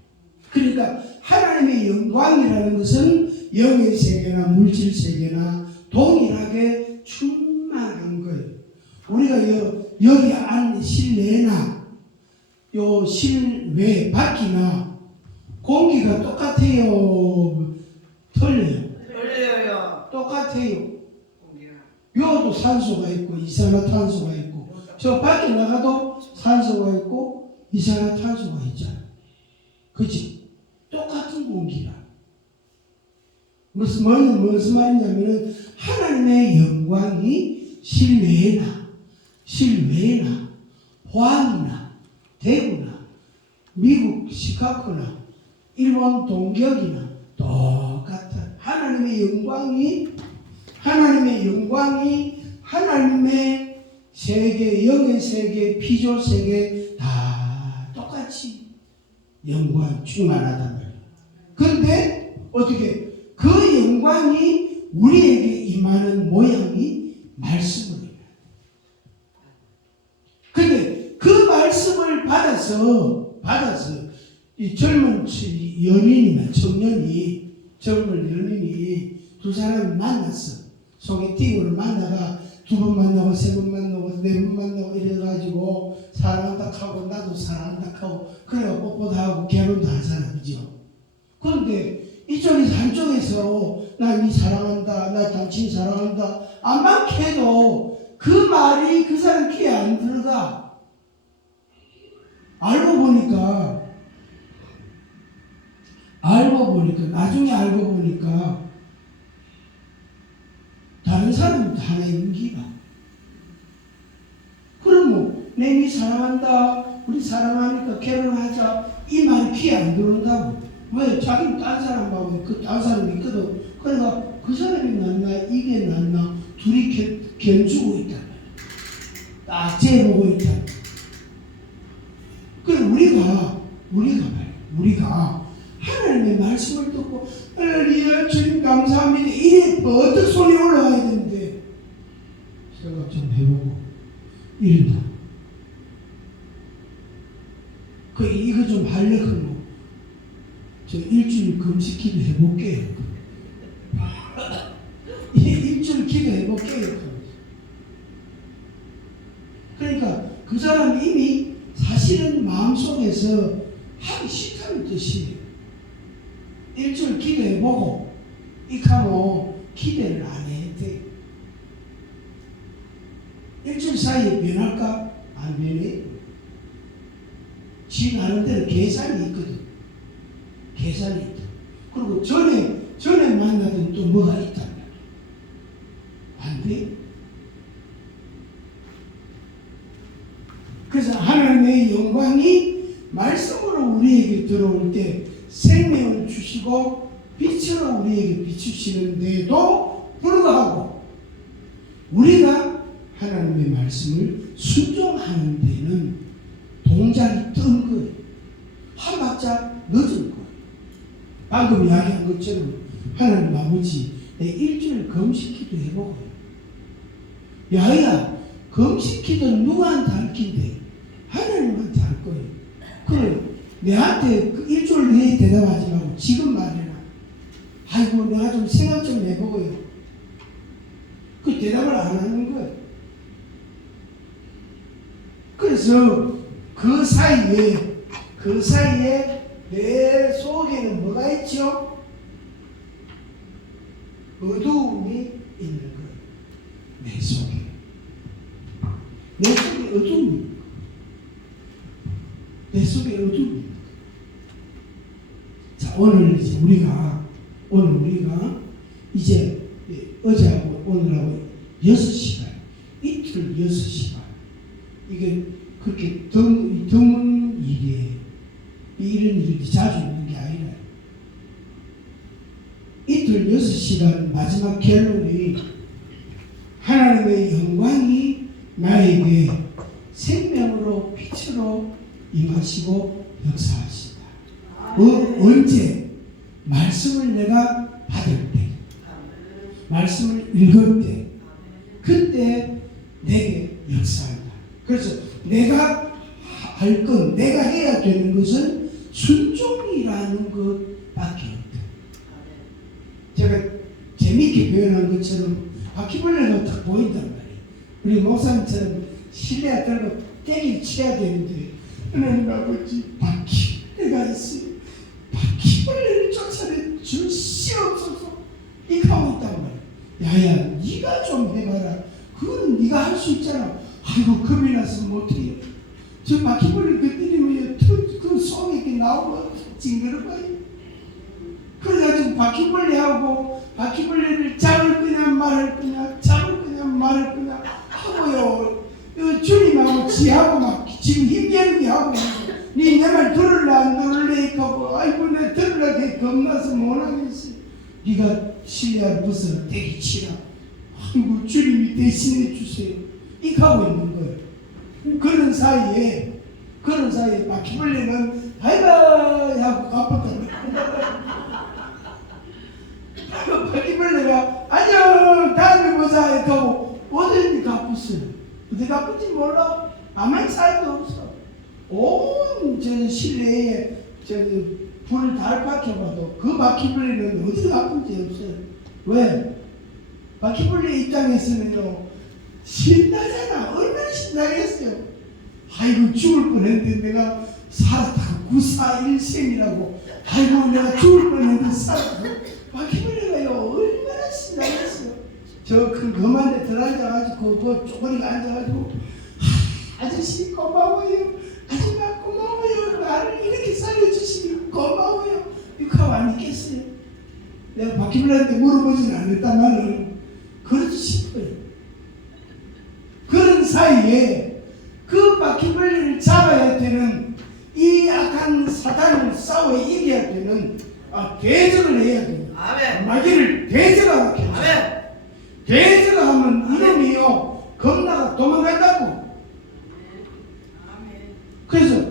그러니까 하나님의 영광이라는 것은 영의 세계나 물질 세계나 동일하게 충만한 거예요. 우리가 여기 안 실내나 요 실외 밖이나 공기가 똑같아요? 틀려요? 열려요. 똑같아요. 공기가. 여도 산소가 있고 이산화탄소가 있고 저 밖에 나가도 산소가 있고 이산화탄소가 있잖아. 그치? 똑같은 공기라. 무슨 말이냐면은 하나님의 영광이 실외나 포항이나 대구나 미국 시카고나 일본 동경이나 똑같아. 하나님의 영광이 하나님의 세계, 영의 세계, 피조 세계 다 똑같이 영광 충만하단 말이에요. 그런데 어떻게 그 영광이 우리에게 임하는 모양이 말씀을. 근데 그 말씀을 받아서 이 젊은 연인이나 젊은 연인이 두 사람을 만났어. 소개팅으로 만나가 두 번 만나고 세 번 만나고 네 번 만나고 이래가지고 사랑한다 하고 나도 사랑한다 하고 그래가 뽀뽀도 하고 결혼도 하잖아. 그죠? 그런데 한쪽에서 나 니 사랑한다, 나 당신 사랑한다 안만 해도 그 말이 그 사람 귀에 안 들어가. 나중에 알고 보니까 다른 사람은 다 연기가. 그럼 뭐 내 니 사랑한다, 우리 사랑하니까 결혼하자 이 말이 귀에 안 들어온다고. 왜? 자기는 딴 사람하고 딴 사람이 있거든. 그러니까 그 사람이 낫나 이게 낫나 둘이 견주고 있다. 딱 재보고 있다. 그럼 우리가 하나님의 말씀을 듣고 할렐루야 주님 감사합니다 이래 버뜩 손이 올라가야 되는데 생각 좀 해보고 이런다. 이거 좀 하려고 저 일주일 금식 기도 해볼게요. 일주일 기도 해볼게요. 그러니까 그 사람이 이미 사실은 마음속에서 하기 싫다는 뜻이에요. 일주일 기도해보고 이카모 기대를 안 해야 돼. 일주일 사이에 변할까? 안 변해. 지 나름대로 계산이 있거든. 계산이 있다. 그리고 전에 만나던 또 뭐가 있단 말이야. 안 돼. 그래서 하나님의 영광이 말씀으로 우리에게 들어올 때 생명을 주시고 빛으로 우리에게 비추시는데도 불구하고 우리가 하나님의 말씀을 순종하는 데는 동작이 뜬 거예요. 한 박자 늦은 거예요. 방금 이야기한 것처럼 하나님 아버지 내 일주일 금식기도 해보고요. 야야 금식기도 누구한테 할 긴데 하나님한테 할 거예요. 그래 내한테 그 일주일 내에 대답하지 말고 지금 말해라. 아이고 내가 좀 생각 좀 해보고요. 그 대답을 안 하는 거예요. 그래서 그 사이에 내 속에는 뭐가 있죠? 어두움이 있는 거예요. 내 속에 어두움이. 내 속에 어두움이. 오늘 우리가 이제 어제하고 오늘하고 6시간, 이틀 6시간. 이게 그렇게 드문 일이에요. 이런 일이 자주 있는 게 아니라. 이틀 6시간 마지막 결론이 하나님의 영광이 나에게 생명으로 빛으로 임하시고 역사하신다. 언제? 말씀을 내가 받을 때, 말씀을 읽을 때, 그때 내게 역사한다. 그래서 내가 할 건, 내가 해야 되는 것은 순종이라는 것밖에 없다. 제가 재미있게 표현한 것처럼 바퀴벌레가 딱 보인단 말이에요. 우리 목사님처럼 실내에 들고 떼기를 쳐야 되는데 하나님 아버지 바퀴벌레가 있어요. 바퀴벌레를 쫓아내 주시옵소서. 이렇게 하고 있단 말이에요. 야야 네가 좀 해봐라. 그거는 네가 할 수 있잖아. 아이고 겁이 나서 못해요. 저 바퀴벌레 때리면 그 속에 이렇게 나오면 징그러워요. 그래가지고 바퀴벌레를 잡을 거냐 말할 거냐, 잡을 거냐 말할 거냐 하고요. 주님하고 지하고 막 지금 힘겨루기 하고 네 내 말 들을라 안 들을래 하고 아이고 내 들으려게 겁나서 못하겠어. 네가 실내를 벗어나 대기 치라. 아이고 주님이 대신해 주세요. 이렇게 하고 있는 거예요. 그런 사이에 바퀴벌레는 바이바이 하고 가버렸다. 바퀴벌레가 안녕 다음에 보자 이렇게 하고 어디 가봤어요. 어디 가봤지 몰라. 아무 사이도 없어. 온 저 실내에 불을 달 박혀봐도 그 바퀴벌레는 어디 가본지 없어요. 왜? 바퀴벌레 입장에서는요 신나잖아. 얼마나 신나겠어요. 아이고 죽을 뻔했는데 내가 살았다고 구사일생이라고. 아이고 내가 죽을 뻔했는데 살았다고. 바퀴벌레가요 얼마나 신나겠어요. 저 큰 검한 데 들어앉아가지고 그 쪼그리가 앉아가지고 아저씨 고마워요. 아줌마 고마워요. 나를 이렇게 살려주시니 고마워요. 이렇게 하고 안 있겠어요. 내가 바퀴벌레한테 물어보지는 않았다마는 그러지 싶어요. 그런 사이에 그 바퀴벌레를 잡아야 되는 이 악한 사단을 싸워 이겨야 되는 대적을 해야 됩니다. 아멘. 마귀를 대적하게 해야 아멘. 대적하면 이놈이요 겁나가 도망간다고. 그래서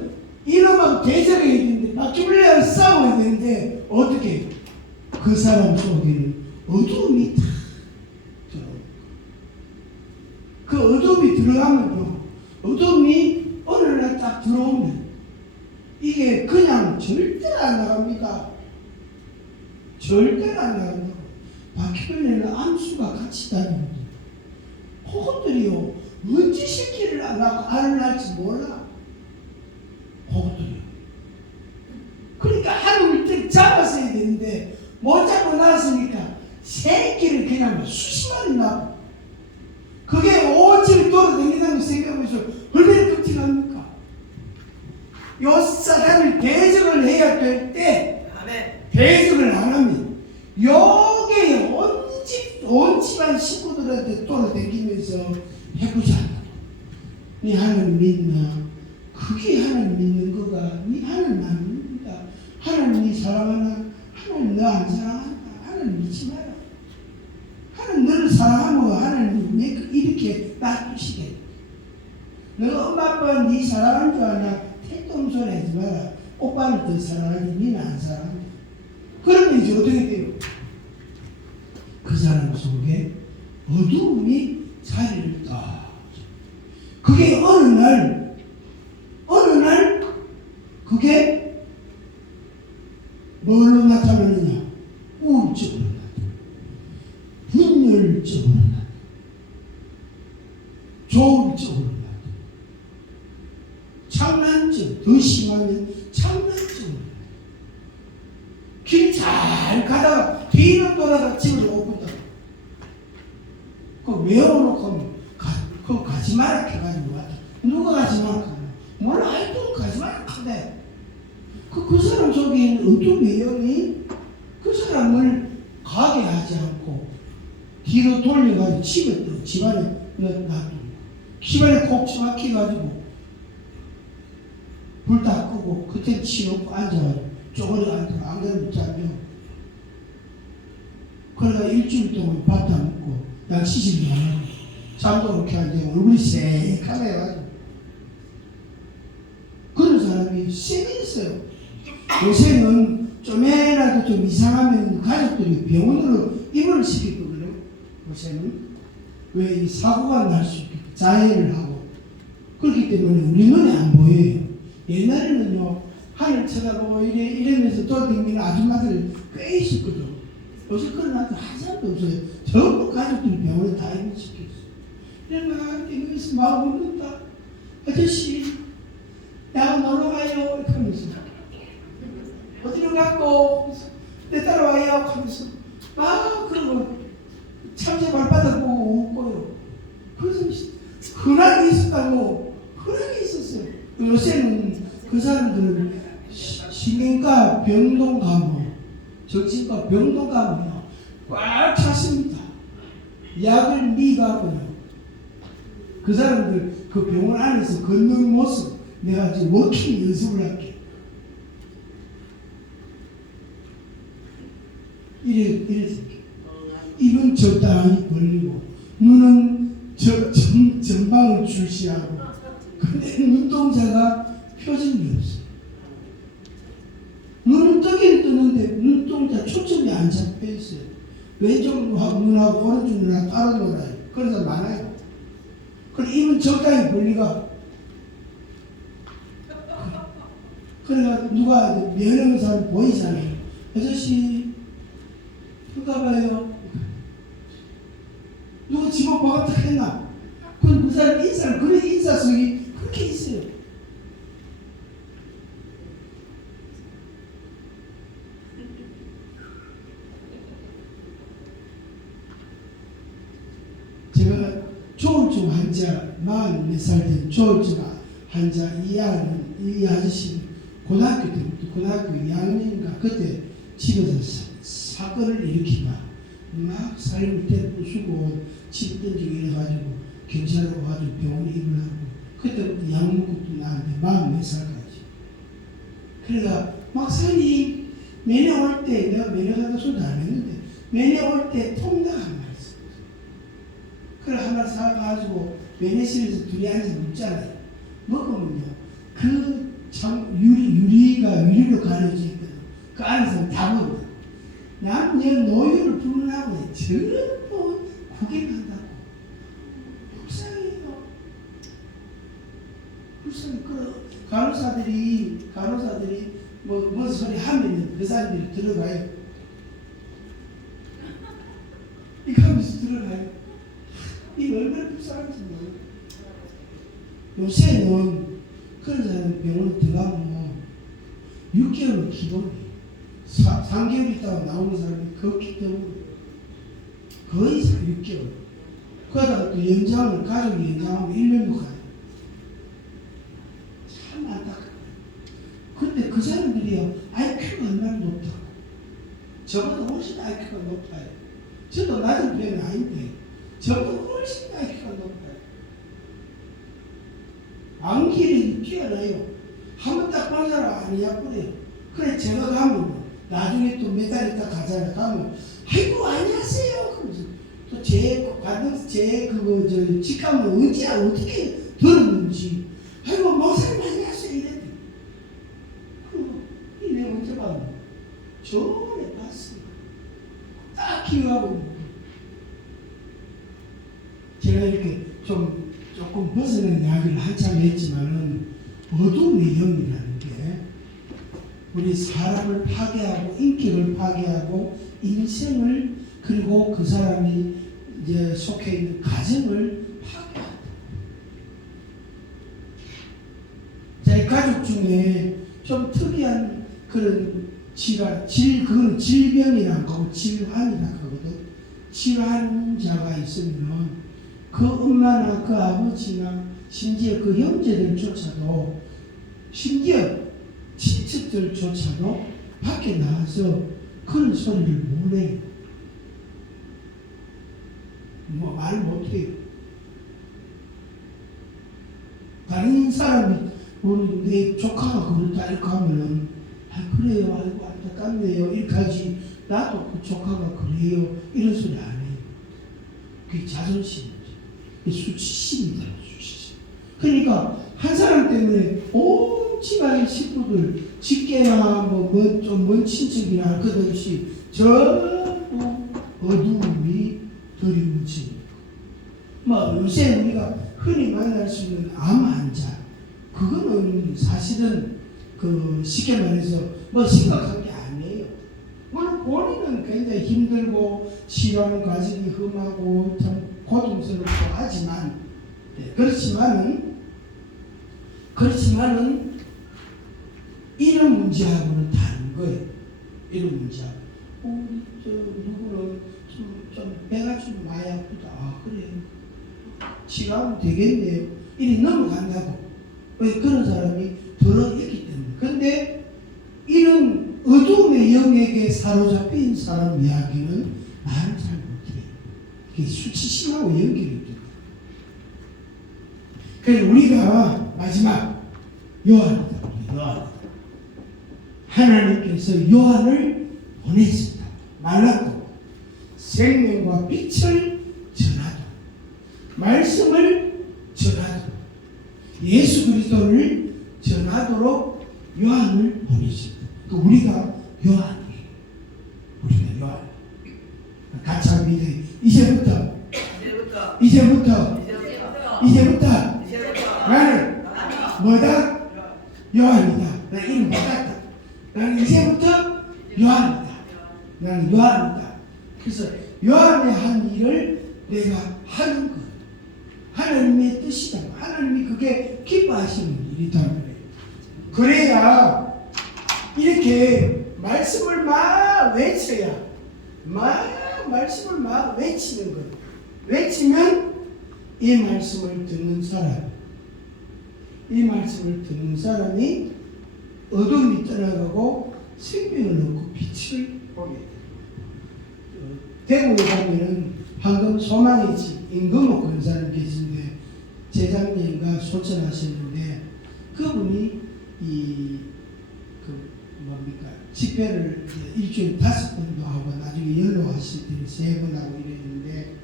이놈하고 대적해야 되는데 바퀴벌레와 싸워야 되는데 어떻게 그 사람 속에는 어두움이 다 들어오고 그 어둠이 들어가면 어둠이 어느 날 딱 들어오면 이게 그냥 절대로 안 나갑니다. 절대로 안 나간다고. 바퀴벌레는 암수가 같이 다닙니다. 그것들이요 언제 새끼를 알을 낳을지 몰라. 그것들이요. 그러니까 하루를 딱 잡았어야 되는데 못 잡고 나왔으니까 새끼를 그냥 수십 마리 낳고 그게 오지를 돌아다닌다는 걸 생각해보시오. 얼마나 끔찍합니까? 요 사단을 대적을 해야 될 때 대적을 안 하면 요게 온 집안 식구들한테 돌아다니면서 해보자. 니 하나님 믿나? 그게 하나님 믿는 거가. 니 하나님 안 믿는다. 하나님 니 사랑하나? 하나님 너 안 사랑한다. 하나님 믿지 마라. 하나님 너를 사랑하면 하나님 왜 이렇게 놔두시겠다. 너 엄마 아빠 니 사랑한 줄 아냐? 택도 소리 하지 마라. 오빠는 더 사랑하지 니는 안 사랑한다. 그러면 이제 어떻게 돼요? 그 사람 속에 어두움이 자리를 떠. 그게 어느 날 그게 뭘로 나타나느냐? 우울증으로 나타나. 분열증으로 나타나. 조울증으로 나타나. 장난증, 더 심하면 장난증으로 나타나. 길 잘 가다가 뒤로 돌아가 집으로 오거든. 그 외워놓고 그거 가지 마라 해가지고 왔다. 누가 가지 마라? 몰라. 하여튼 가지 마라 하대. 그 사람 속에 속에 있는 어떤 내용이 그 사람을 가게 하지 않고 뒤로 돌려가지고 집에 또 집안에 놔두고 집안에 콕 막혀가지고 불 다 끄고 그때 치놓고 앉아가지고 쪼그려 앉아서 안 그러면 잠겨. 그러다 일주일 동안 밥 다 먹고 약 시집도 안 하고 잠도 그렇게 안 되고 얼굴이 새카매 해가지고 그런 사람이 세게 있어요. 요새는 좀이라도 좀 이상하면 가족들이 병원으로 입원을 시키거든요. 요새는 왜 이 사고가 날 수 있게 자해를 하고 그렇기 때문에 우리 눈에 안 보여요. 옛날에는요 하늘 쳐다보고 이러면서 돌아다니는 아줌마들 꽤 있었거든. 요새 그런 아들 한 사람도 없어요. 전부 가족들이 병원에 다 입원시켰어요. 이러면 여기서 막 웃는다. 아저씨 나하고 놀러 가요 이렇게 하면서 어디로 갔고 내 따라와요 하면서 막 그러고 참새 발바닥 보고 웃고요. 그래서 흔하게 있었다고 흔하게 있었어요. 요새는 그 사람들은 신경과 병동가 뭐 정신과 병동가 뭐꽉 찼습니다. 약을 미가고요. 그 사람들 그 병원 안에서 걷는 모습 내가 지금 워킹 연습을 할게. 이래서 입은 적당히 벌리고 눈은 전방을 출시하고 근데 눈동자가 표정이 없어요. 눈은 뜨긴 뜨는데 눈동자 초점이 안 잡혀 있어요. 왼쪽 눈하고 오른쪽 눈하고 따로 놀아요. 그래서 많아요. 그리고 입은 적당히 벌리고 그래가 누가 면허사 보이잖아요. 아저씨 휴가 봐요. 누가 집어 박았다 했나? 그 사람 인사를 그런 인사성이 그렇게 있어요. 제가 조울증 환자 44살 된 조울증 환자 이 아저씨는 고등학교 때부터 고등학교 2학년인가 그때 집에서 사건을 일으키다 막 살림을 때 부수고 집 던지고 이래가지고 경찰에 와가지고 병원에 입원하고 그때부터 약물국도 나한테 44살까지 그러니까 막사님 면회 올 때 내가 면회 가다 소리 안 했는데 면회 올 때 통닭 한 마리 있어. 그래 하나 사가지고 면회실에서 둘이 앉아 먹잖아요. 먹으면요 그 참 유리로 가려져 있거든. 그 안에서 다 먹어. 남녀 노유를 부르라고 전부 구경한다고. 불쌍해요. 불쌍해. 그 간호사들이 뭐 소리 하면은 그 사람들이 들어가요. 이거 하면서 들어가요. 이 얼마나 불쌍한지 몰라요. 요새는 그런 사람이 병원에 들어가면 6개월은 기본이에요. 3개월 있다가 나오는 사람이 그렇기 때문에 거의 6개월. 그러다가 또 연장을 가족이 연장하면 1년도 가요. 참 안타까워요. 근데 그 사람들이요 IQ가 얼마나 높다고. 저보다 훨씬 IQ가 높아요. 저도 낮은 편은 아닌데 저보다 훨씬 IQ가 높아요. 암기력이 뛰어나요. 한번 딱 본 사람 아니야 그래요. 그래 제가 가면 나중에 또 몇 달 있다 가잖아. 가면 아이고 안녕하세요. 그러면서 또 제 직함을 언제 어떻게 들었는지 아이고 목사님 안녕하세요 이랬대. 그리고 이내 언제 봤노? 저번에 봤어요. 딱 기억하고 제가 이렇게 조금 벗어난 이야기를 한참 했지만은 어두운 영이라는 게 우리 사람을 파괴하고 인격을 파괴하고 인생을 그리고 그 사람이 이제 속해 있는 가정을 파괴한다. 제 가족 중에 좀 특이한 그런 그건 질병이라고 하고 질환이라고 하거든. 질환자가 있으면 그 엄마나 그 아버지나 심지어 그 형제들조차도 심지어 친척들조차도 밖에 나와서 그런 소리를 못 해요. 뭐 말 못해요. 다른 사람이 우리 내 조카가 그렇다 이렇게 하면은 아 그래요 아이고 안타깝네요 이렇게 하지 나도 그 조카가 그래요 이런 소리 안 해요. 그게 자존심이죠. 그게 수치심이다. 수치심. 그러니까 한 사람 때문에 온 집안의 식구들 직계나 좀 먼 친척이나 할 것 없이 전부 어두움이 드리우지. 뭐 요새 우리가 흔히 만날 수 있는 암 환자 그거는 사실은 그 쉽게 말해서 뭐 심각한 게 아니에요. 물론 본인은 굉장히 힘들고 치료하는 과정이 험하고 참 고통스럽고 하지만 네, 그렇지만은 이런 문제하고는 다른 거예요. 이런 문제하고 우리 저 누구는 좀 배가 좀 많이 아프다. 아 그래요. 치료하면 되겠네요. 이리 넘어간다고. 왜 그런 사람이 들어있기 때문에. 근데 이런 어둠의 영역에 사로잡힌 사람 이야기는 말을 잘 못해요. 그게 수치심하고 연결이 돼요. 그래서 우리가 마지막 요한입니다. 하나님께서 요한을 보냈습니다. 말랐고 생명과 빛을 전하도록 말씀을 전하도록 예수 그리스도를 전하도록 요한을 보내십니다. 우리가 요한이에요. 우리가 요한. 같이 합니다. 이제부터 나는 뭐다? 요한이다. 나 이름 받았다. 나는 이제부터 요한이다. 나는 요한이다. 그래서 요한의 한 일을 내가 하는 거예요. 하나님의 뜻이다. 하나님이 그게 기뻐하시는 일이다. 그래야 이렇게 말씀을 막 외쳐야 말씀을 막 외치는 거예요. 외치면 이 말씀을 듣는 사람이 어둠이 떠나가고 생명을 얻고 빛을 보게 돼요. 대구에 가면은 방금 소망의 집 임금옥 권사님 계신데 재작년인가 소천하셨는데 그분이 집회를 일주일에 5번도 하고 나중에 연로하실 때는 3번 하고 이랬는데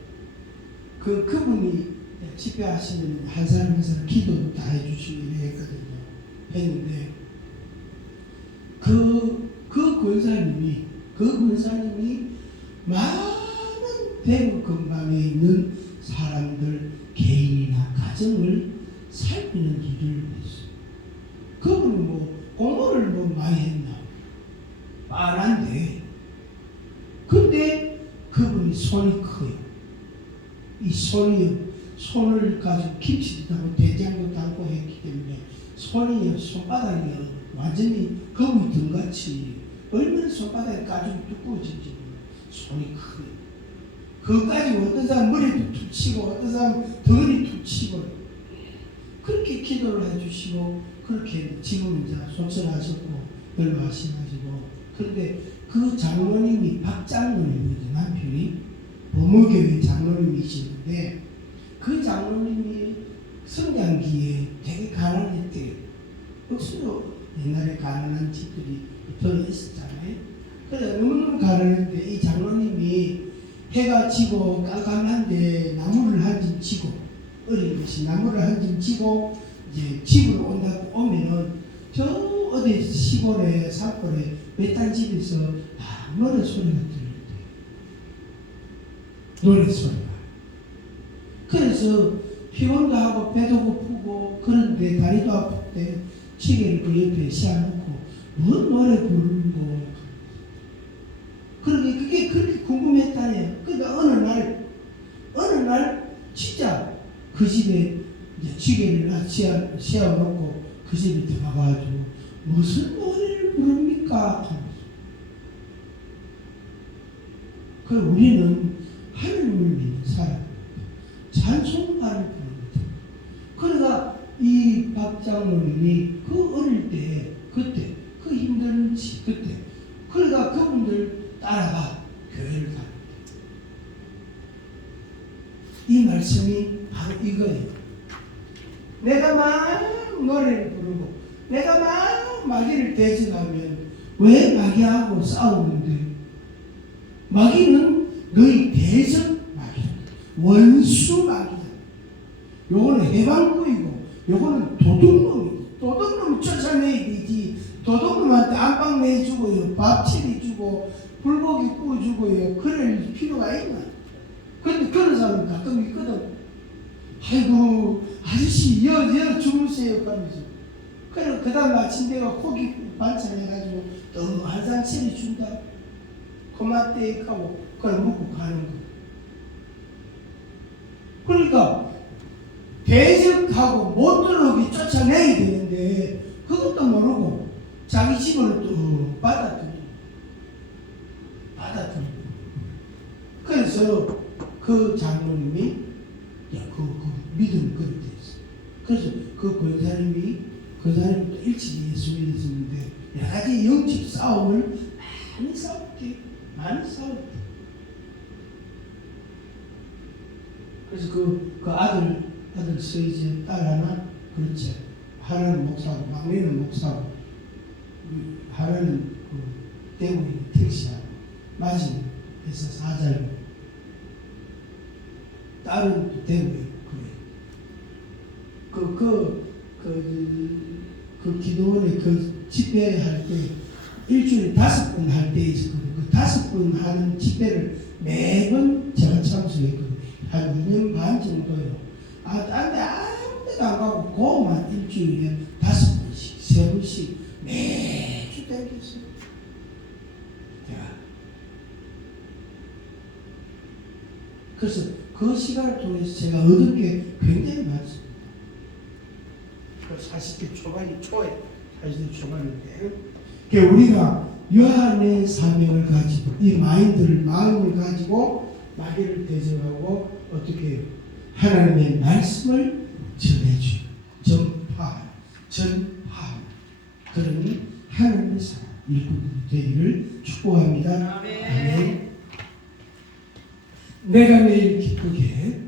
그분이 집회하시면 한 사람 한 사람 기도도 다 해주시고 이랬거든요. 했는데 그 권사님이 많은 대구 근방에 있는 사람들 개인이나 가정을 살피는 일을 했어요. 그분은 뭐 공부를 많이 했나? 뻔한데 근데 그분이 손이 커요. 이 손을 가지고 김치도 담고 대장도 담고 했기 때문에 손바닥이 완전히 거북이 등같이 얼마나 손바닥이 가지고 두꺼워진지 손이 커요. 그것까지 어떤 사람 머리도 툭 치고 어떤 사람 덩어리 툭 치고 그렇게 기도를 해주시고 그렇게 지금 이제 소천하셨고 연로하셔가지고 그런데 그 장로님이 박장로님이죠. 남편이 범어교회 장로님이시는데 그 장로님이 성장기에 되게 가난했대요. 역시도 옛날에 가난한 집들이 들어있었잖아요. 그래서 너무너무 가난했는데 이 장로님이 해가 지고 깜깜한데 나무를 한 짐 지고 어린 것이 나무를 한 짐 지고 이제 집으로 온다고 오면은 저 어디 시골에 산골에 외딴 집에서 노래 소리가 들린대. 노래 소리가. 그래서 피곤도 하고 배도 고프고 그런데 다리도 아플 때 시계를 그 옆에 씌워놓고 뭔 노래 부르고 그러게 그게 그렇게 궁금했다네요. 그러니까 어느 날 진짜 그 집에 이제 시계를 씌워놓고 그 집에 들어가가지고 무슨 노래를 부릅니까? 그 우리는 하나님을 믿는 사람 찬송가를 부릅니다. 그러니까 이 박장로님이 그 어릴 때 그때 그 힘든 그때 그러니까 그분들 따라가 교회를 가는 거예요. 이 말씀이 바로 이거예요. 내가 막 노래를 부르고 내가 막 마귀를 대적하면 왜 마귀하고 싸우는데? 마귀는 너희 대적 마귀야. 원수 마귀야. 요거는 해방구이고 요거는 도둑놈이고 도둑놈 쫓아내야 되지. 도둑놈한테 안방 내주고요, 밥 차려주고 불고기 구워주고요, 그럴 필요가 있나? 근데 그런 사람 가끔 있거든. 아이고 아저씨 여 주무세요 하면서. 그래 그 다음 아침 내가 고기 반찬 해가지고 또 한상 차려준다. 고맙대하고 그걸 먹고 가는 거. 그러니까 대적하고 못 들어오게 쫓아내야 되는데 그것도 모르고 자기 집을 또 받아들이고. 그래서 그 장로님이 그 믿음을 그렇게 했어. 그래서 그 사람이 또 일찍 예수 믿었는데 여러 가지 영적 싸움을 많이 싸웠대. 그래서 그 아들 서이제 딸 하나 그렇지. 하나는 목사고 막내는 목사고 하나는 대구에 택시하고 마지막에서 사자고 딸은 또 대구에 그래. 그 기도원에 그 집회할 때 일주일에 5번 할 때 있었거든요. 그 5번 하는 집회를 매번 제가 참석했거든요. 한 2년 반 정도요. 딴 데 아무 데도 안 가고 그것만 일주일에 5번씩, 3번씩 매주 땡겼어요. 그래서 그 시간을 통해서 제가 얻은 게 굉장히 많습니다. 40대 초에 40대 초반인데 우리가 요한의 사명을 가지고 이 마음을 가지고 마귀를 대적하고 어떻게 해요? 하나님의 말씀을 전해주고 전파하는 그런 하나님의 사람 일꾼들이 되기를 축복합니다. 아멘. 내가 매일 기쁘게